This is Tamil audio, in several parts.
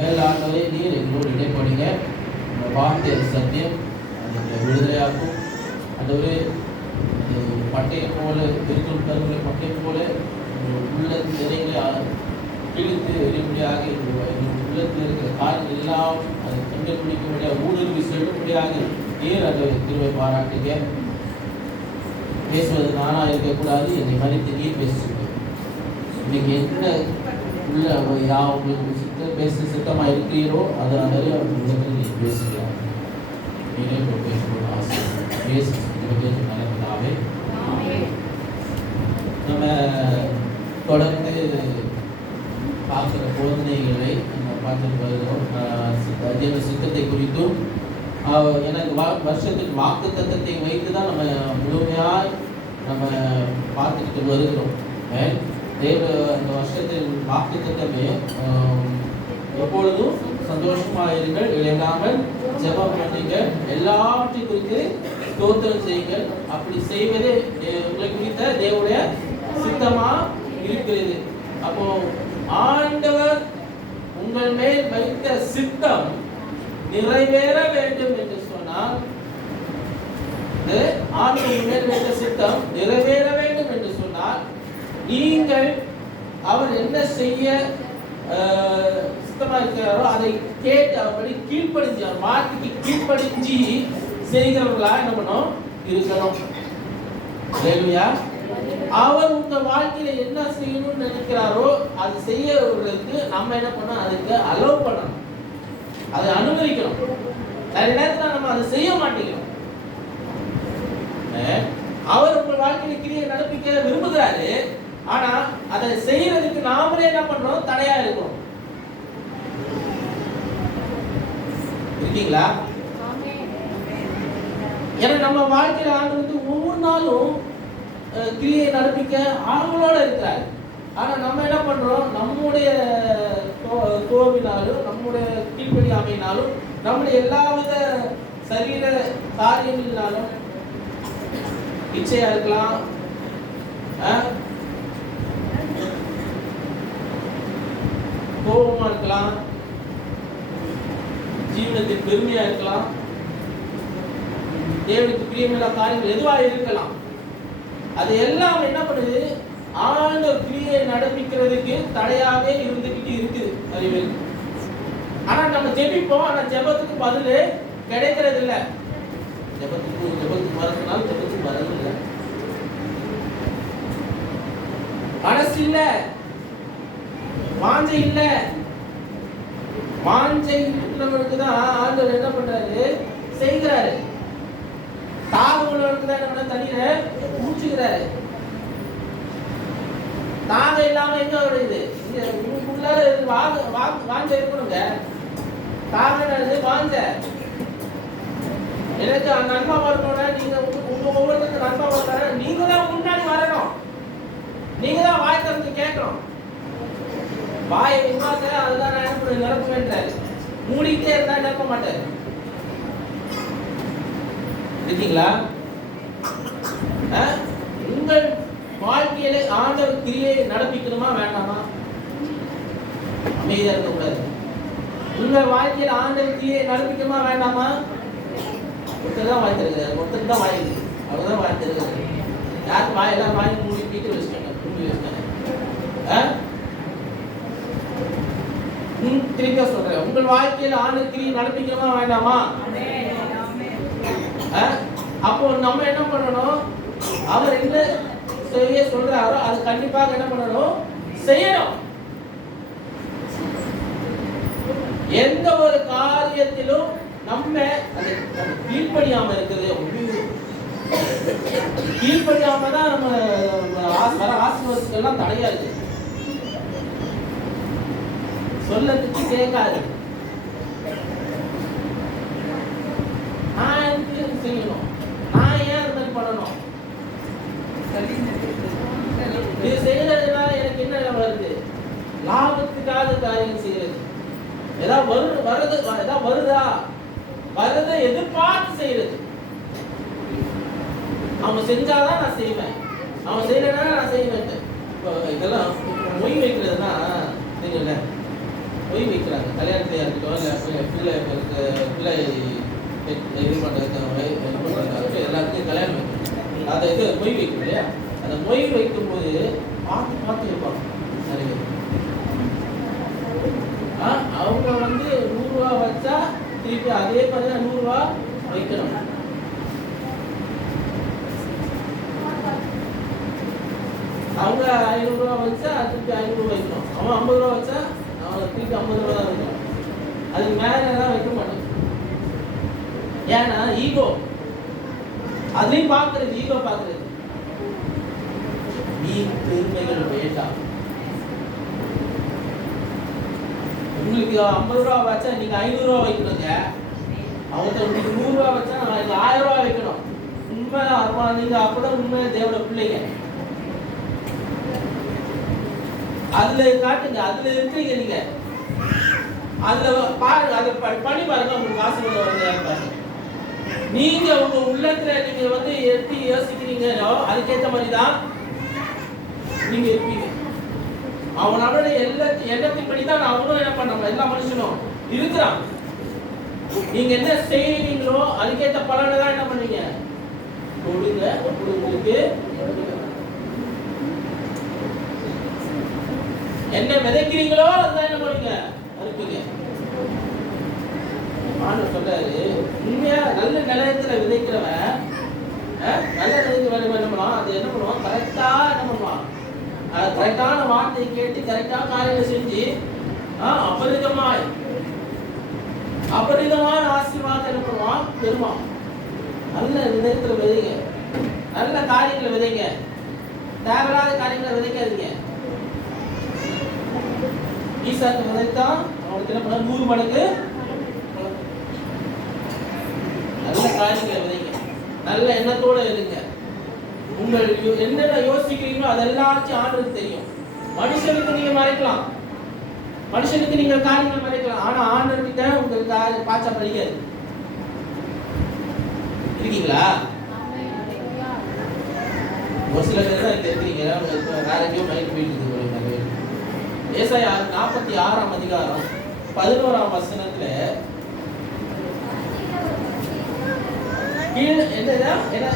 ஆண்டவரே, நீர் எங்களோடு இடைப்படுங்க. உங்கள் வார்த்தை சத்தியம், அது எங்களை விடுதலையாக்கும். ஆண்டவரே, பட்டயம் போல பெருக்கும் கருவிலை பட்டயம் போல உள்ள நிறைகளை பிடித்து எரிபடியாக எங்கள் உள்ளத்தில் இருக்கிற காரியங்கள் எல்லாம் அதை கண்டுபிடிக்கும்படியாக ஊடுருவி செல்லும்படியாக நீர் அந்த திருவை பாராட்டுங்க. பேசுவது நானா இருக்கக்கூடாது, என்னை மதித்து நீர் பேசுங்க. இன்னைக்கு என்ன உள்ள உங்களுக்கு பேச சித்தமாக இருக்கிறீரோ அதை நிறைய உங்களுக்கு நீ பேசுகிறார். நீங்களே பேசணும் ஆசை பேச நல்லதாவே. நம்ம தொடர்ந்து பார்க்குற குழந்தைகளை நம்ம பார்த்துட்டு வருகிறோம். அத்தியன சித்தத்தை குறித்தும் எனக்கு வருஷத்துக்கு வாக்கு தத்தத்தை வைத்து தான் நம்ம முழுமையாக நம்ம பார்த்துக்கிட்டு வருகிறோம். தேவ அந்த வருஷத்தின் வாக்கு தத்தமே எப்பொழுதும் சந்தோஷமாக இருங்கள், இழங்காமல் ஜெபம் பண்ணுங்க, எல்லாவற்றையும் குறித்து ஸ்தோத்திரம் செய்யுங்கள். அப்படி செய்வதே உங்களை குறித்த தேவனுடைய சித்தமா இருக்கிறது. அப்போ ஆண்டவர் உங்கள் மேல் வைத்த சித்தம் நிறைவேற வேண்டும் என்று சொன்னால், ஆண்டவர் மேல் வைத்த சித்தம் நிறைவேற வேண்டும் என்று சொன்னால், நீங்கள் அவர் என்ன செய்ய சித்தமாக இருக்கிறாரோ அதை கேட்டு அவர்படி கீழ்ப்படிஞ்சு வார்த்தைக்கு கீழ்ப்படிஞ்சு செய்கிறவர்களா என்ன பண்ணணும் இருக்கணும். அவர் உங்க வாழ்க்கையில என்ன செய்யணும்னு நினைக்கிறாரோ அது செய்யறவர்களுக்கு நம்ம என்ன பண்ணணும், அதுக்கு அலோவ் பண்ணணும், அதை அனுமதிக்கணும். நிறைய நேரத்தில் நம்ம அதை செய்ய மாட்டேங்கிறோம். அவர் உங்க வாழ்க்கையில கிரியை நடப்பிக்க விரும்புகிறாரு, ஆனா அதை செய்யறதுக்கு நாமளே என்ன பண்றோம், தடையா இருக்கோம். இருக்கீங்களா? ஏன்னா நம்ம வாழ்க்கையில ஆண்டு ஒவ்வொரு நாளும் கிரியை நடப்பிக்க ஆர்வலோட இருக்கிறார். ஆனா நம்ம என்ன பண்றோம், நம்முடைய கோவினாலும் நம்முடைய கீழ்ப்படி அமையினாலும் நம்முடைய எல்லாவித சரீர காரியங்களினாலும் இச்சையா இருக்கலாம், கோபமா இருக்கலாம், ஜீவனத்தின் பெருமையா இருக்கலாம், தேவனுக்கு பிரியமில்லா காரியங்கள் எதுவாக இருக்கலாம். அது எல்லாம் என்ன பண்ணுது, ஆண்டவர் கிரியை நடப்பிக்கிறதுக்கு தடையாவே இருந்துகிட்டு இருக்குது அறிவில். ஆனா நம்ம ஜெபிப்போம், ஆனா ஜெபத்துக்கு பதில் கிடைக்கிறது இல்லை. ஜெபத்துக்கு வரதுனால ஜெபத்துக்கு பதில் இல்லை. மனசு இல்ல, வாஞ்சை இல்ல. வாஞ்சை உள்ளவனுக்கு தான் ஆண்டவர் என்ன பண்றாரு, செய்கிறாரு. தாகம் உள்ளவனுக்கு தான் என்ன தண்ணீரை ஊற்றுகிறாரு. தாகம் இல்லாம எங்க வருது, வாஞ்சை இருக்கணுங்க. தாகம் வாஞ்ச எனக்கு நன்மை வரணும்னா நீங்க உங்க ஒவ்வொருத்தருக்கு நன்மை வர நீங்க தான் முன்னாடி வரணும். நீங்க தான் வாய் திறந்து கேட்கணும். வாயை விமாச அதுதான் நிரப்புவேன்றாரு. மூடிக்கிட்டே இருந்தா நிரப்ப மாட்டாரு. இருக்கீங்களா? உங்கள் வாழ்க்கையில ஆண்டவர் கிரியை நடப்பிக்கணுமா வேண்டாமா? அமைதியா இருக்கக்கூடாது. உங்கள் வாழ்க்கையில ஆண்டவர் கிரியை நடப்பிக்கணுமா வேண்டாமா? ஒருத்தர் தான் வாய் தருகிறார், ஒருத்தர் தான் வாய் இருக்கு, அவர்தான் வாய் தருகிறார். யாருக்கு வாய் எல்லாம் வாய் மூடிக்கிட்டு வச்சுக்கோங்க, மூடி வச்சுக்கோங்க. திருப்பி சொல்றேன், உங்கள் வாழ்க்கையில ஆண்டவர் கிரியை நடப்பிக்கணுமா வேண்டாமா? அப்போ நம்ம என்ன பண்ணணும், அவர் என்ன செய்ய சொல்றாரோ அது கண்டிப்பாக என்ன பண்ணணும், செய்யணும். எந்த ஒரு காரியத்திலும் நம்ம அது கீழ்ப்படியாம இருக்குது. கீழ்ப்படியாம தான் நம்ம வர ஆசீர்வாதத்துக்கெல்லாம் தடையா இருக்கு. சொல்லத்துக்கு கேட்காது. நான் செய்யணும், நான் ஏன் அது மாதிரி பண்ணணும், இது செய்யறதுனால எனக்கு என்ன வருது, லாபத்துக்காக காரியம் செய்யறது. ஏதாவது வருதா வரத எதிர்பார்த்து செய்யறது. அவங்க செஞ்சாதான் நான் செய்வேன், அவங்க செய்யலன்னா நான் செய்வேன். இதெல்லாம் மொய் வைக்கிறதுனா தெரியல. மொய் வைக்கிறாங்க. கல்யாணத்தில் இருக்கட்டும், இல்லை பிள்ளை இது பண்ணுறது எல்லாத்துக்கும் கல்யாணம் வைக்கணும். அதை இது மொய் வைக்கணும் இல்லையா? அந்த மொய் வைக்கும்போது பார்த்து வைப்பாங்க நிறைய பேர். அவங்க வந்து 100 ரூபா வச்சா திருப்பி அதே மாதிரி 100 ரூபா வைக்கணும். அவங்க 500 ரூபா வச்சா திருப்பி 500 ரூபா வைக்கணும். அவன் 50 ரூபா வச்சா அவன் திருப்பி 50 ரூபா தான் வைக்கணும். அதுக்கு மேலாம் வைக்க மாட்டோம். ஏன்னா ஈகோ, அதையும் பார்க்கறது, ஈகோ பார்க்கறது. நீ பெருமைகள் வேண்டாம். உங்களுக்கு 50 ரூபா வச்சா நீங்க 500 ரூபா வைக்கணுங்க. அவங்க உங்களுக்கு 100 ரூபா வச்சா நான் 1000 ரூபா வைக்கணும். உண்மை நீங்க அப்பதான் உண்மை தேவனோட பிள்ளைங்க. அதுல காட்டுங்க, அதுல இருக்கீங்க நீங்க. அதுல பாருங்க, அதை பண்ணி பாருங்க, உங்களுக்கு காசு வருது. நீங்க உங்க உள்ளத்துல நீங்க வந்து எப்படி யோசிக்கிறீங்களோ அதுக்கேற்ற மாதிரி தான் நீங்க இருப்பீங்க. அவனோட எண்ணத்தின்படி தான் அவனும் என்ன பண்ண, எல்லா மனுஷனும் இருக்கிறான். நீங்க என்ன செய்வீங்களோ அதுக்கேற்ற பலனை தான் என்ன பண்ணுவீங்க, கொடுங்க. அப்படி உங்களுக்கு என்ன விதைக்கிறீங்களோ அதுதான் என்ன பண்ணுவீங்க, அறுப்பீங்க. ஆண்டவர் சொல்றாரு, உண்மையா நல்ல நிலையத்துல விதைக்கிறவன் நல்ல நிலையத்துல என்ன பண்ணுவான், அது என்ன பண்ணுவான், கரெக்டா என்ன பண்ணுவான், கரெக்டான வார்த்தையை கேட்டு கரெக்டான காரியங்களை செஞ்சு அபரிதமான ஆசீர்வாதம் என்ன பண்ணுவான், பெறுவான். நல்ல விதத்துல விதைங்க, நல்ல காரியங்களை விதைங்க, தேவையில்லாத காரியங்களை விதைக்காதீங்க. ஈசாக்கு விதைத்தான், அவனுக்கு என்ன பண்ண 100 மடங்கு. நல்ல காரியங்களை விதைங்க, நல்ல எண்ணத்தோட இருங்க. உங்கள் என்னென்ன யோசிக்கிறீங்களோ அதெல்லாச்சும் ஆண்டவருக்கு தெரியும். மனுஷனுக்கு நீங்க மறைக்கலாம், மனுஷனுக்கு நீங்க காரியங்களை மறைக்கலாம், ஆனா ஆண்டவர்கிட்ட உங்களுக்கு பாச்சா படிக்காது. இருக்கீங்களா? ஒரு சில பேர் தான் இருக்கிறீங்க, வேற எங்கேயோ மைண்ட் போயிட்டு இருக்கு. ஏசாயா 46ஆம் அதிகாரம் 11ஆம் வசனத்துல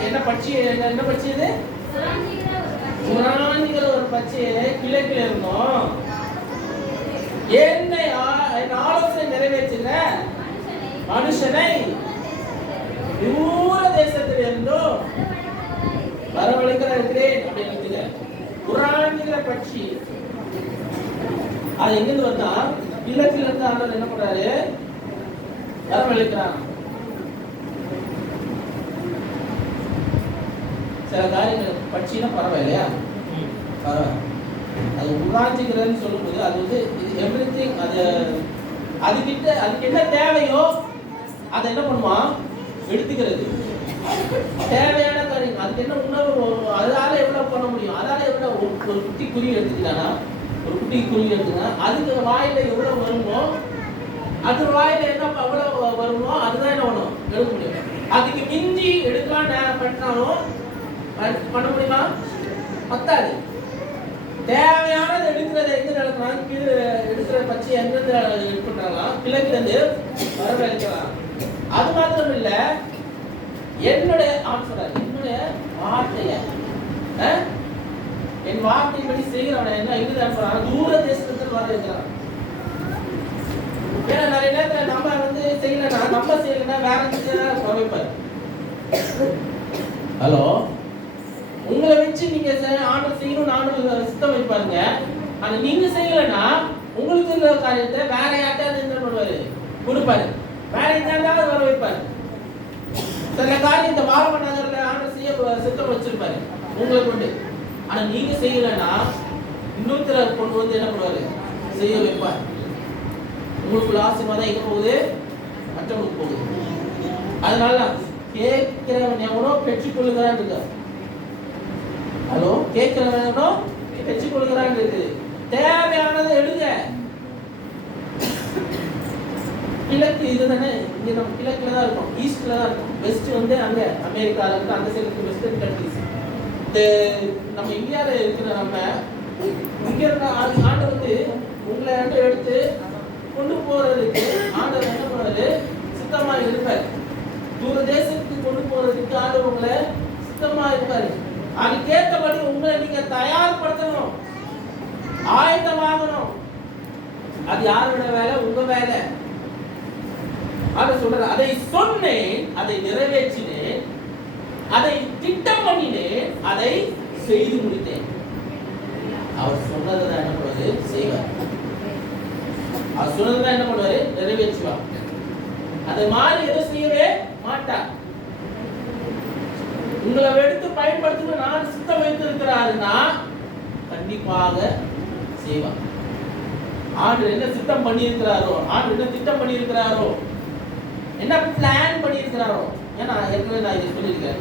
என்ன பட்சி, என்ன பட்சியது, புறாணிகிற ஒரு பட்சியில கிழக்கில் இருந்தோம். என்னை ஆலோசனை நிறைவேற்றுகிற மனுஷனை தூர தேசத்தில் இருந்தோம் வரவழைக்கிறேன் அப்படின்னு. புறாணிகிற பட்சி அது எங்கிருந்து வந்தா, கிழக்கில் இருந்து ஆண்டவர் என்ன பண்றாரு, வரவழைக்கிறான். சில காரியங்கள் பட்சினா பரவாயில்லையா, பரவாயில்ல. அது உருவாஞ்சிக்கிறதுன்னு சொல்லும்போது அது வந்து எவ்ரிதிங், அதுக்கு என்ன தேவையோ அதை என்ன பண்ணுவான், எடுத்துக்கிறது. தேவையான காரியம், அதுக்கு என்ன உணவு, அதால எவ்வளவு பண்ண முடியும், அதால எவ்வளவு, ஒரு குட்டி குருவி எடுத்துக்கிட்டானா, ஒரு குட்டி குருவி எடுத்துக்கினா அதுக்கு வாயில எவ்வளவு வருமோ, அது வாயில என்ன எவ்வளவு வருமோ அதுதான் என்ன பண்ணும், எடுக்க முடியும். அதுக்கு மிஞ்சி எடுக்கலாம் பண்ணாலும் பண்ண முடியுமா, பத்தாது. தேவையானது எடுக்கிறத எங்க நடக்கலாம், கீழே எடுக்கிற பச்சை எங்கிருந்து எடுக்கிறாங்களாம், கிழக்குல இருந்து வரவழைக்கலாம். அது மாத்திரம் இல்ல, என்னுடைய என்னுடைய வார்த்தைய, என் வார்த்தைப்படி செய்கிறவன என்ன எங்க அனுப்புறான், தூர தேசத்துல வர வைக்கிறான். ஏன்னா நிறைய நேரத்துல நம்ம வந்து செய்யலன்னா, நம்ம செய்யலன்னா வேற வர வைப்பாரு. ஹலோ, உங்களை வச்சு நீங்க ஆர்டர் செய்யணும்னு ஆர்டர் சித்தம் வைப்பாருங்க. ஆனா நீங்க செய்யலன்னா உங்களுக்கு இருக்கிற காரியத்தை வேற யார்ட்டாவது என்ன பண்ணுவாரு, கொடுப்பாரு, வேற யார்ட்டாவது வர வைப்பாரு. சில காரியத்தை வாரம் நகர்ல ஆர்டர் செய்ய சித்தம் வச்சிருப்பாரு உங்களை கொண்டு. ஆனா நீங்க செய்யலன்னா இன்னொருத்தர் கொண்டு வந்து என்ன பண்ணுவாரு, செய்ய வைப்பார். உங்களுக்குள்ள ஆசீர்வாதம் எங்க போகுது, மற்றவங்களுக்கு போகுது. அதனால கேட்கிறவன் எவனோ பெற்றுக்கொள்ளுகிறான் இருக்க. ஹலோ, கேட்கிறவனோ பெற்றுக்கொள்ளுகிறான் இருக்குது. தேவையானதை எடுங்க. கிழக்கு இதுதானே, இங்க நம்ம கிழக்குல தான் இருக்கும், ஈஸ்ட்ல தான் இருக்கும். வெஸ்ட் வந்து அங்க அமெரிக்கால இருந்து அந்த சைடு இருக்கு, வெஸ்டர்ன் கண்ட்ரிஸ். நம்ம இந்தியாவில் இருக்கிற நம்ம இங்க இருக்க ஆண்டு வந்து உங்களை எடுத்து கொண்டு போறதுக்கு ஆண்டவர் என்ன பண்ணுவாரு? சித்தமா இருப்பார். தூர தேசத்துக்கு கொண்டு போறதுக்கு ஆண்டவர் உங்களை சித்தமா இருப்பாரு. அதுக்கேற்றபடி உங்களை நீங்க தயார்படுத்தணும், ஆயத்தமாகணும். அது யாரோட வேலை? உங்க வேலை. ஆண்டவர் சொல்றாரு, அதை சொன்னேன், அதை நிறைவேற்றினேன், அதை திட்டம் பண்ணினேன், அதை செய்து முடித்தேன். அவர் சொன்னதை என்ன பண்ணுவாரு? செய்வார். அவர் சொன்னதை என்ன பண்ணுவாரு? நிறைவேற்றுவார். அதை மாறி எதுவும் செய்யவே மாட்டார். உங்களை எடுத்து பயன்படுத்த நான் சித்தம் வைத்திருக்கிறாருன்னா கண்டிப்பாக செய்வார். ஆண்டவர் என்ன சித்தம் பண்ணி இருக்கிறாரோ, ஆண்டவர் என்ன திட்டம் பண்ணி இருக்கிறாரோ, என்ன பிளான் பண்ணி இருக்கிறாரோ. ஏன்னா ஏற்கனவே நான் இதை சொல்லியிருக்கேன்.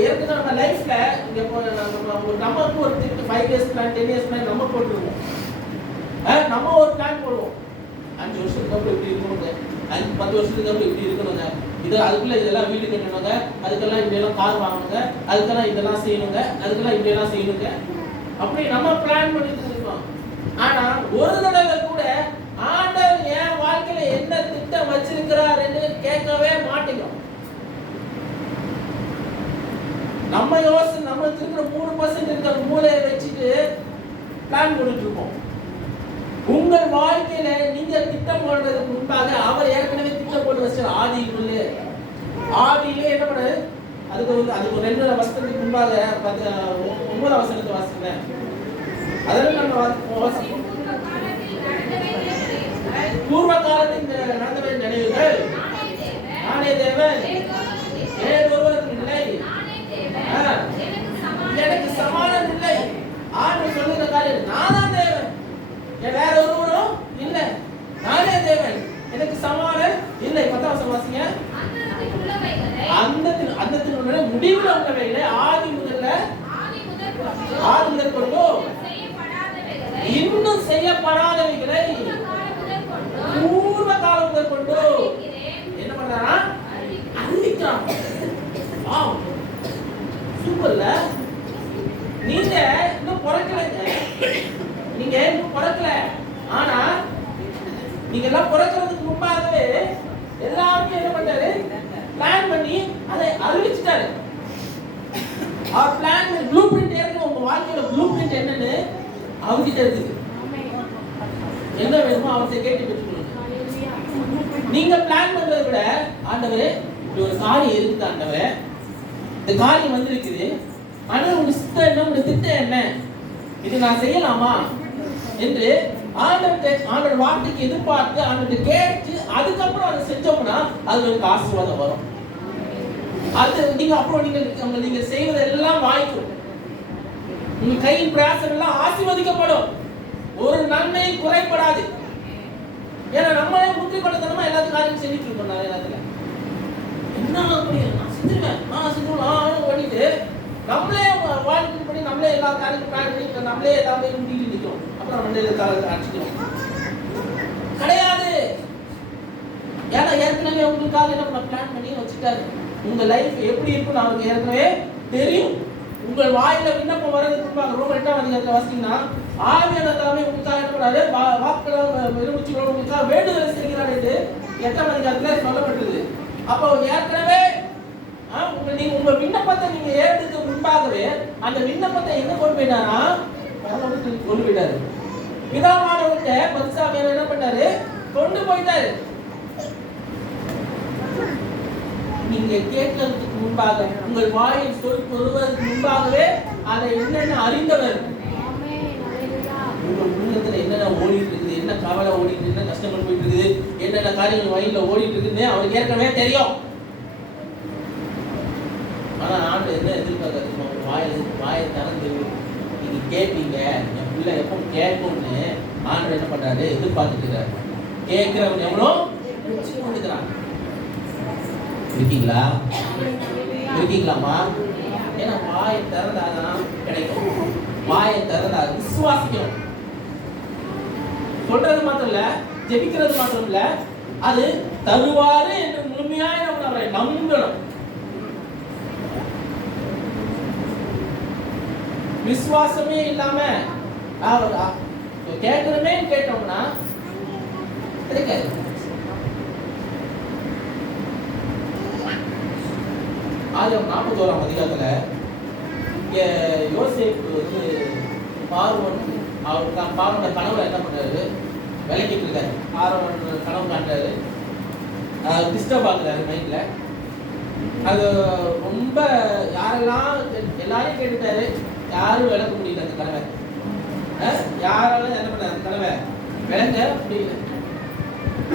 ஏற்கனவே நம்ம லைஃப்ல இங்க நமக்கு ஒரு 5 இயர்ஸ் பிளான், 10 இயர்ஸ் பிளான் நம்ம போட்டுருவோம். நம்ம ஒரு பிளான் போடுவோம். 5 வருஷத்துக்கு அப்புறம் இப்படி இருக்கணுங்க, 10 வருஷத்துக்கு அப்புறம் இப்படி இருக்கணுங்க, அதுக்குள்ள இதெல்லாம் வீடு கட்டணுங்க, அதுக்கெல்லாம் இப்படியெல்லாம் கார் வாங்கணுங்க, அதுக்கெல்லாம் இதெல்லாம் செய்யணுங்க, அதுக்கெல்லாம் இப்படியெல்லாம் செய்யணுங்க, அப்படி நம்ம பிளான் பண்ணிட்டு இருக்கோம். ஆனா ஒரு தடவை கூட ஆண்டவர் என் வாழ்க்கையில என்ன திட்டம் வச்சிருக்கிறாருன்னு கேட்கவே மாட்டேங்கிறோம். நம்ம யோசனை நம்ம இருக்கிற 3% இருக்கிற மூளையை வச்சுட்டு பிளான் போட்டுட்டு இருக்கோம். உங்கள் வாழ்க்கையில நீங்க திட்டம் போடுறதுக்கு முன்பாக அவர் ஏற்கனவே திட்டம் போட்டு வச்சார். ஆதியிலே என்ன பண்ணாரு? அதுக்கு 2 வருஷத்துக்கு முன்பாக 9 வசனத்தை வாசிக்கிறேன். அதெல்லாம் நம்ம வாசிப்போம். பூர்வ காலத்தில் நடந்தவை நினைவுகள், நானே தேவன், வேறொருவர் இல்லை, எனக்கு சமானம் இல்லை. ஆண்டவர் சொல்லுகிற காரியம், நான் தான் தேவன், வேற ஒருவரும் இல்லை, நானே தேவன், எனக்கு சமானம் இல்லை. 10 வசனம் வாசிங்க. அந்தத்தின் உள்ள முடிவுல உள்ளவைகளை ஆதி முதல் கொண்டு இன்னும் செய்யப்படாதவைகளை பூர்வ காலம் முதல் கொண்டு என்ன பண்றாரா? அறிவிக்கிறான். சூப்பர்ல. நீங்க இன்னும் பிறக்கலைங்க, நீங்க இன்னும் பிறக்கல. ஆனா நீங்க எல்லாம் பிறக்கிறதுக்கு முன்பாகவே எல்லாமே என்ன பண்றாரு? பிளான் பண்ணி அதை அறிவிச்சிட்டாரு. அவர் பிளான் ப்ளூ பிரிண்ட் ஏற்கனவே உங்க வாழ்க்கையோட ப்ளூ பிரிண்ட் என்னன்னு அவர்கிட்ட இருக்கு. என்ன வேணுமோ அவர்கிட்ட கேட்டு பெற்றுக்கொள்ளுங்க. நீங்க பிளான் பண்றதை விட ஆண்டவரே இப்படி ஒரு காரியம் இருக்கு, ஆண்டவரே இந்த காரியம் வந்திருக்குது, ஆனா உங்க சித்தம் என்ன, உங்க திட்டம் என்ன, இது நான் செய்யலாமா என்று ஆண்டவர் வார்த்தைக்கு எதிர்பார்த்து ஆண்டவர் கேட்டு அதுக்கப்புறம் அதை செஞ்சோம்னா அது ஒரு ஆசீர்வாதம் வரும். அது நீங்க அப்புறம் நீங்க செய்வதெல்லாம் வாய்க்கும். உங்க கையின் பிரயாசம் எல்லாம் ஆசீர்வதிக்கப்படும், ஒரு நன்மை குறைபடாது. ஏன்னா நம்மளே முற்றி கொண்டதனமா எல்லாத்துக்கும் காரியம் செஞ்சுட்டு இருக்கோம். நிறைய நேரத்துல என்ன நான் செஞ்சிருவேன் ஓடிட்டு நம்மளே வாழ்க்கை பண்ணி நம்மளே எல்லா காரியங்களும் பிளான் பண்ணி நம்மளே எல்லாமே முட்டிட்டு நிற்கிறோம். அப்புறம் மண்டையில அடிச்சுக்கிறோம். கிடையாது. ஏன்னா ஏற்கனவே உங்களுக்காக என்ன பிளான் பண்ணி வச்சுட்டாரு. உங்க லைஃப் எப்படி இருக்குன்னு அவருக்கு ஏற்கனவே தெரியும். உங்கள் வாயில விண்ணப்பம் வர்றதுக்கு முன்பாக ரோமர் 8ஆம் அதிகாரத்துல வாசித்தீங்கன்னா ஆவியானவர் தாமே உங்களுக்காக என்ன பண்றாரு? வாக்குகளால் விரும்பிச்சுள்ள உங்களுக்காக வேண்டுதல் செய்கிறார் என்று 8ஆம் அதிகாரத்துல சொல்லப்பட்டது. அப்போ ஏற்கனவே உங்க விண்ணப்பத்தை நீங்க ஏறதுக்கு முன்பாகவே அந்த விண்ணப்பத்தை எங்க கொண்டு போயிட்டாரா? பரலோகத்துக்கு கொண்டு போயிட்டாரு. பிதாவானவர்கிட்ட பரிசுத்தாவியானவர் என்ன பண்ணாரு? கொண்டு போயிட்டாரு. நீங்க கேட்கறதுக்கு முன்பாக உங்கள் வாயில் சொல் வருவதற்கு முன்பாகவே அதை என்னென்ன அறிந்தவர். உங்கள் உள்ளத்துல என்னென்ன ஓடிட்டு இருக்குது, என்ன கவலை ஓடிட்டு, என்ன கஷ்டங்கள் போயிட்டு இருக்குது, என்னென்ன காரியங்கள் வயல்ல ஓடிட்டு இருக்குன்னு அவருக்கு ஏற்கனவே தெரியும். ஆனா ஆண்டு என்ன எதிர்பார்க்க வாயை திறந்து நீங்க கேட்பீங்க, என் பிள்ளை எப்போ கேட்கும்னு ஆண்டு என்ன பண்றாரு? எதிர்பார்த்துட்டு இருக்காரு. கேட்கிறவன் எவ்வளோ கொண்டுக்கிறான். இருக்கீங்களாமா? ஏன்னா வாயை திறந்தாதான் கிடைக்கும். வாயை திறந்தா விசுவாசிக்கணும். சொல்றது மாத்திரம் இல்ல, ஜெபிக்கிறது மாத்திரம் இல்ல, அது தருவாரு என்று முழுமையாக நம்ம அவரை நம்பணும். விசுவாசமே இல்லாம கேட்கணுமே கேட்டோம்னா கிடைக்காது. ஆதியாகமம் 41ஆம் அதிகாரத்துல இங்க யோசேப்பு வந்து பார்வோன் அவர் பார்வோனோட கனவுல என்ன பண்றாரு, விளக்கிட்டு இருக்காரு. பார்வோன் கனவு காண்றாரு, டிஸ்டர்ப் ஆகுறாரு மைண்ட்ல. அது ரொம்ப எல்லாரையும் கேட்டுட்டாரு, யாரும் விளக்க முடியல அந்த கனவை. யாராலும் என்ன பண்ண அந்த கனவை விளங்க முடியல,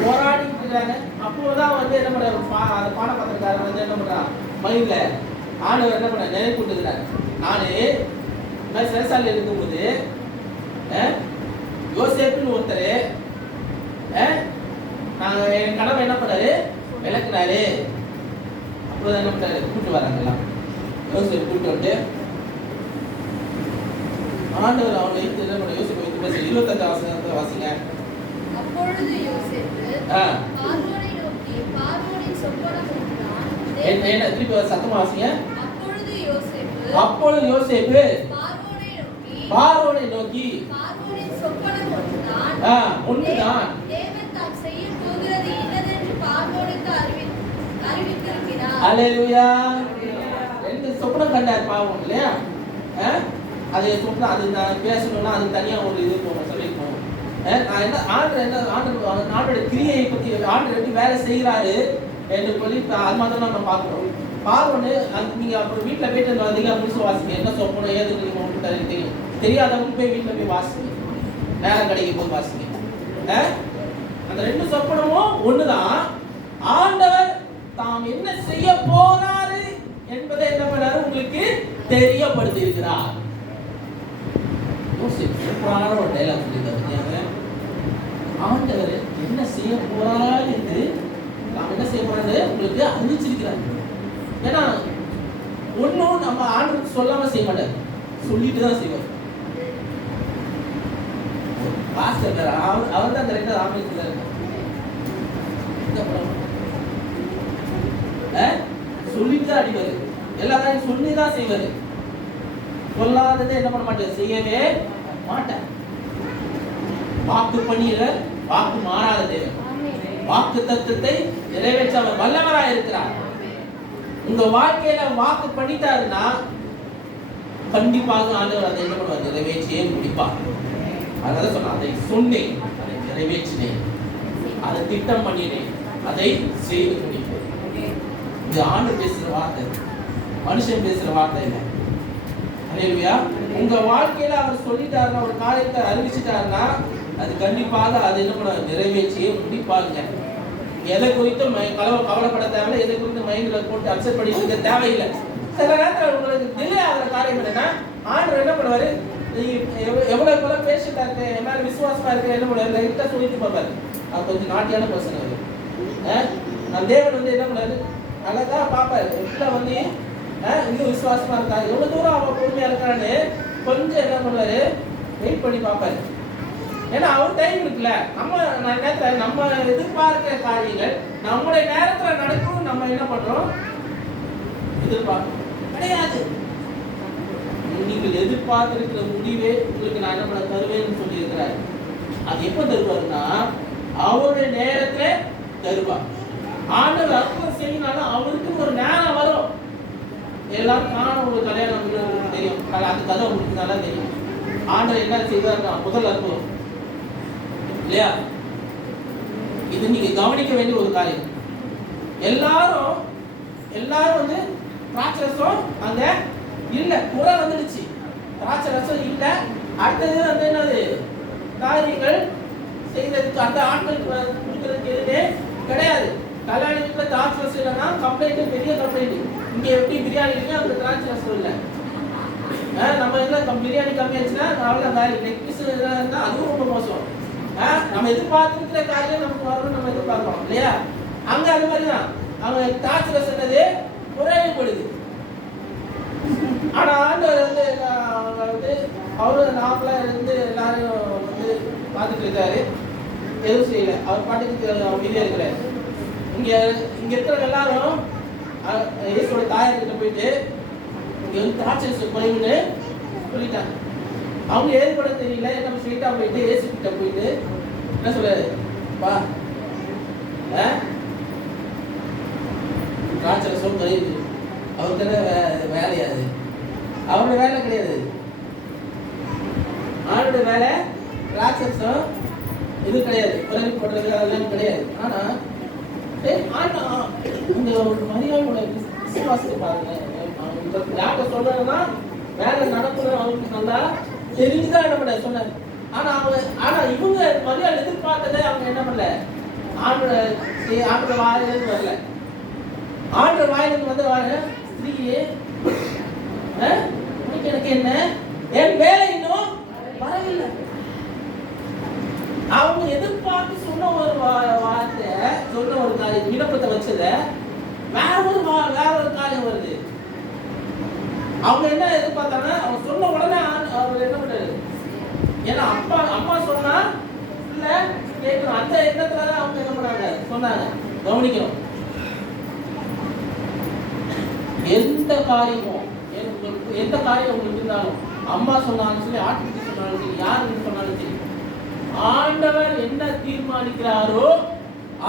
போராடிட்டு இருக்காங்க. அப்போதான் வந்து என்ன பண்ற அந்த பாடப்பத்திரக்காரர் வந்து என்ன பண்றான், மைண்ட்ல ஆண்டவர் என்ன பண்ண நினைவு கொடுத்துக்கிறாரு. நானு சிறைசாலையில் இருக்கும்போது யோசேப்புன்னு ஒருத்தர் நாங்க என் கனவை என்ன பண்ணாரு விளக்குனாரு. அப்போதான் என்ன பண்ணாரு கூப்பிட்டு வராங்க எல்லாம். யோசேப்பு கூப்பிட்டு வந்து ஆண்டவர் அவனை என்ன பண்ண யோசிப்பு வைத்து பேச 25 வாசிங்க. அப்பொழுது யோசேப்பு பார்வோனை நோக்கி, பார்வோனின் சொப்பனம் ஒன்றுதான். என்ன திருப்பி சத்தமா வாசிங்க. அப்பொழுது யோசேப்பு பார்வோனை நோக்கி பார்வோனின் சொப்பனம் ஒன்றுதான். தேவன் தாம் செய்ய போகிறது இன்னதென்று பார்வோனுக்கு அறிவித்திருக்கிறார். அல்லேலூயா. ரெண்டு சொப்பனம் கண்டார் பார்வோன் இல்லையா? அது சொப்பனம், அது நான் பேசணும்னா அது தனியா ஒரு இது போகணும் சொல்லிருக்கோம். நான் என்ன ஆண்டோட கிரியை பத்தி ஆண்டவர் எப்படி வேலை செய்கிறாரு என்று சொல்லி அது மாதிரி நம்ம பார்க்கணும். பார்வோன்னு நீங்க அப்புறம் வீட்டில் போயிட்டு வந்தீங்க முழுசு வாசிங்க. என்ன சொப்பனம் ஏதுன்னு நீங்க உங்களுக்கு தெரியும். தெரியாதவங்க போய் வீட்டில் போய் வாசிங்க, நேரம் கிடைக்கும் போது வாசிங்க. அந்த ரெண்டு சொப்பனமும் ஒண்ணுதான். ஆண்டவர் தாம் என்ன செய்ய போறாரு என்பதை என்ன பண்ணாரு உங்களுக்கு தெரியப்படுத்தி இருக்கிறார். சூப்பரான ஒரு டைலாக் சொல்லியிருக்காரு. ஆண்டவர் என்ன செய்ய போறாரு என்று நாம் என்ன செய்ய போறாரு உங்களுக்கு அறிவிச்சிருக்கிறார். ஏன்னா ஒன்னும் நம்ம ஆண்டவருக்கு சொல்லாம செய்ய மாட்டார், சொல்லிட்டு தான் செய்வார். பாஸ்டர் அவர் தான் கரெக்டா ஆரம்பிக்கிறார். சொல்லிட்டு தான் அடிவாரு, எல்லாத்தையும் சொல்லி தான் செய்வாரு. சொல்லாததை என்ன பண்ண மாட்டார், செய்யவே மாட்டார். வாக்கு பண்ணியல வாக்கு மாறாத தேவன், வாக்கு தத்துவத்தை நிறைவேற்ற அவர் வல்லவராக இருக்கிறார். உங்க வாழ்க்கையில வாக்கு பண்ணிட்டாருன்னா கண்டிப்பாக ஆண்டவர் அதை என்ன பண்ணுவார், நிறைவேற்றியே முடிப்பார். அதனால சொன்ன அதை சொன்னேன், அதை நிறைவேற்றினேன், அதை திட்டம் பண்ணினேன், அதை செய்து முடிப்பேன். இது ஆண்டு பேசுற வார்த்தை, மனுஷன் பேசுற வார்த்தை இல்லை. அல்லேலூயா. உங்க வாழ்க்கையில அவர் சொல்லிட்டாருன்னா, ஒரு காரியத்தை அறிவிச்சிட்டாருன்னா அது கண்டிப்பாக அதை என்ன பண்ண நிறைவேற்றியே முடிப்பாங்க. எதை குறித்து கவலைப்பட தேவையில்லை, எதை குறித்து மைண்ட்ல போட்டு அப்செட் பண்ணிட்டு இருக்க தேவையில்லை. சில நேரத்தில் உங்களுக்கு டிலே ஆகிற காரியம் என்னன்னா, ஆண்டவர் என்ன பண்ணுவாரு, எவ்வளவு பேஷண்டா இருக்கு, என்ன விசுவாசமா இருக்கு, என்ன பண்ணுவாரு லைட்டா சொல்லிட்டு பார்ப்பாரு. அது கொஞ்சம் நாட்டியான பர்சன் அவரு. நம்ம தேவன் வந்து என்ன பண்ணாரு, அழகா பார்ப்பாரு. எப்படிலாம் வந்து இன்னும் விசுவாசமா இருக்கா, எவ்வளவு தூரம் அவன் பொறுமையா இருக்கான்னு கொஞ்சம் என்ன பண்ணுவாரு, வெயிட் பண்ணி பார்ப்பாரு. ஏன்னா அவர் டைம் இருக்குல்ல. நம்ம நேரத்தில் நம்ம எதிர்பார்க்கிற காரியங்கள் நம்முடைய நேரத்துல நடக்கும். நம்ம என்ன பண்றோம், எதிர்பார்க்கிறோம் கிடையாது. நீங்கள் எதிர்பார்த்திருக்கிற முடிவே உங்களுக்கு நான் என்ன பண்ண தருவேன்னு சொல்லி இருக்கிறார். அது எப்ப தருவாருன்னா அவருடைய நேரத்துல தருவார். ஆண்டவர் அற்புதம் செய்யினாலும் அவருக்கு ஒரு நேரம் வரும். எல்லாரும் காணும் ஒரு கல்யாணம் தெரியும், அந்த கதை உங்களுக்கு நல்லா தெரியும். ஆண்டவர் என்ன செய்வார்னா முதல் அற்புதம் இல்லையா, இது நீங்க கவனிக்க வேண்டிய ஒரு காரியம். எல்லாரும் வந்து திராட்சை ரசம் அங்க இல்ல, குறை வந்துடுச்சு, திராட்சை ரசம் இல்ல. அடுத்தது வந்து என்னது, காரியங்கள் செய்யறதுக்கு அந்த ஆட்களுக்கு கொடுக்கறதுக்கு எதுவுமே கிடையாது. கல்யாண வீட்டுல திராட்சை ரசம் இல்லைன்னா கம்ப்ளைண்ட், பெரிய கம்ப்ளைண்ட். இங்க எப்படி பிரியாணி இல்லையா, அந்த திராட்சை ரசம் இல்லை. நம்ம என்ன பிரியாணி கம்மியாச்சுன்னா அவ்வளோ லெக் பீஸ் இருந்தா அதுவும் ரொம்ப மோசம். நம்ம எதிர்பார்த்துக்கிற காரியம் நமக்கு வரணும், நம்ம எதிர்பார்க்கிறோம் இல்லையா. அங்க அது மாதிரிதான் அவங்க திராட்சை சொன்னது குறைவுபடுது. ஆனா ஆண்டவர் வந்து அவரு நாமளா இருந்து எல்லாரையும் வந்து பார்த்துட்டு இருக்காரு, எதுவும் செய்யல. அவர் பாட்டுக்கு அமைதியா இருக்கிறாரு. இங்க இருக்கிறவங்க எல்லாரும் இயேசுவோட தாயார்கிட்ட போயிட்டு இங்க வந்து திராட்சை குறைவுன்னு சொல்லிட்டாங்க. அவங்க ஏது கூட தெரியல. நம்ம ஸ்ட்ரெயிட்டா போயிட்டு இயேசு கிட்ட போயிட்டு என்ன சொல்றாரு, பா ராட்சசம் கழிவு அவருக்கு வேலையாது. அவருடைய வேலை கிடையாது. ஆளுடைய வேலை ராட்சசம் இது கிடையாது, பிறகு போடுறது அதெல்லாம் கிடையாது. ஆனா இந்த ஒரு மரியாதையோட விசுவாசத்தை பாருங்க. யார்கிட்ட சொல்றதுன்னா வேலை நடக்குது அவங்களுக்கு நல்லா தெரிஞ்சுதான் என்ன பண்ண சொன்னாரு. ஆனா இவங்க மரியாதை எதிர்பார்த்ததே அவங்க என்ன பண்ணல, ஆண்டு வாயிலிருந்து வரல. ஆண்டு வாயிலிருந்து வந்து வாங்க ஸ்திரீயே உனக்கு எனக்கு என்ன, என் வேலை இன்னும் வரவில்லை. அவங்க எதிர்பார்த்து சொன்ன ஒரு வார்த்தை, சொன்ன ஒரு காரியம், விண்ணப்பத்தை வச்சத வேற ஒரு காரியம் வருது. அவங்க என்ன எதிர்பார்த்தாங்க, அவங்க சொன்ன உடனே அவர் என்ன பண்றாரு, ஏன்னா அம்மா சொன்னா இல்ல கேட்கணும், அந்த எண்ணத்துல அவங்க என்ன பண்ணாங்க சொன்னாங்க. கவனிக்கணும், எந்த காரியமும் உங்களுக்கு இருந்தாலும், அம்மா சொன்னாலும் சரி, ஆட்டுக்குட்டி சொன்னாலும் சரி, யாரு சொன்னாலும் சரி, ஆண்டவர் என்ன தீர்மானிக்கிறாரோ,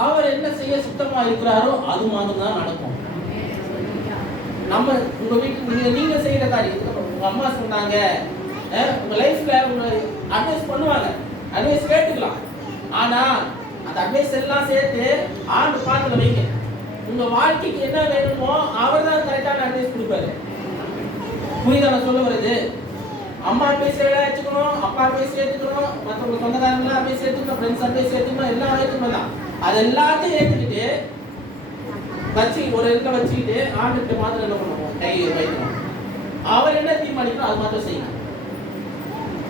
அவர் என்ன செய்ய சுத்தமா இருக்கிறாரோ அது மாதிரி தான் நடக்கும். நம்ம உங்க வீட்டுக்கு நீங்க செய்யற காரியம், உங்க அம்மா சொன்னாங்க, உங்க லைஃப்ல உங்க அட்வைஸ் பண்ணுவாங்க, அட்வைஸ் கேட்டுக்கலாம். ஆனா அந்த அட்வைஸ் எல்லாம் சேர்த்து ஆண்டு பார்த்துல வைங்க. உங்க வாழ்க்கைக்கு என்ன வேணுமோ அவர் தான் கரெக்டான அட்வைஸ் கொடுப்பாரு. புரியுதா நான் சொல்ல வருது? அம்மா பேசி வச்சுக்கணும், அப்பா பேசி ஏற்றுக்கணும், மற்றவங்க சொந்தக்காரங்களாம் பேசி ஏற்றுக்கணும், ஃப்ரெண்ட்ஸ் பேசி ஏற்றுக்கணும், எல்லாம் ஏற்றுக்கணும் தான். அது எல்லாத்தையும் ஏற்றுக்கிட்டு வச்சு ஒரு இடத்துல வச்சுக்கிட்டு ஆண்டுகிட்ட மாத்திரம் என்ன பண்ணுவோம், கை வைக்கணும். அவர் என்ன தீர்மானிக்கணும் அது மாத்திரம் செய்யணும்.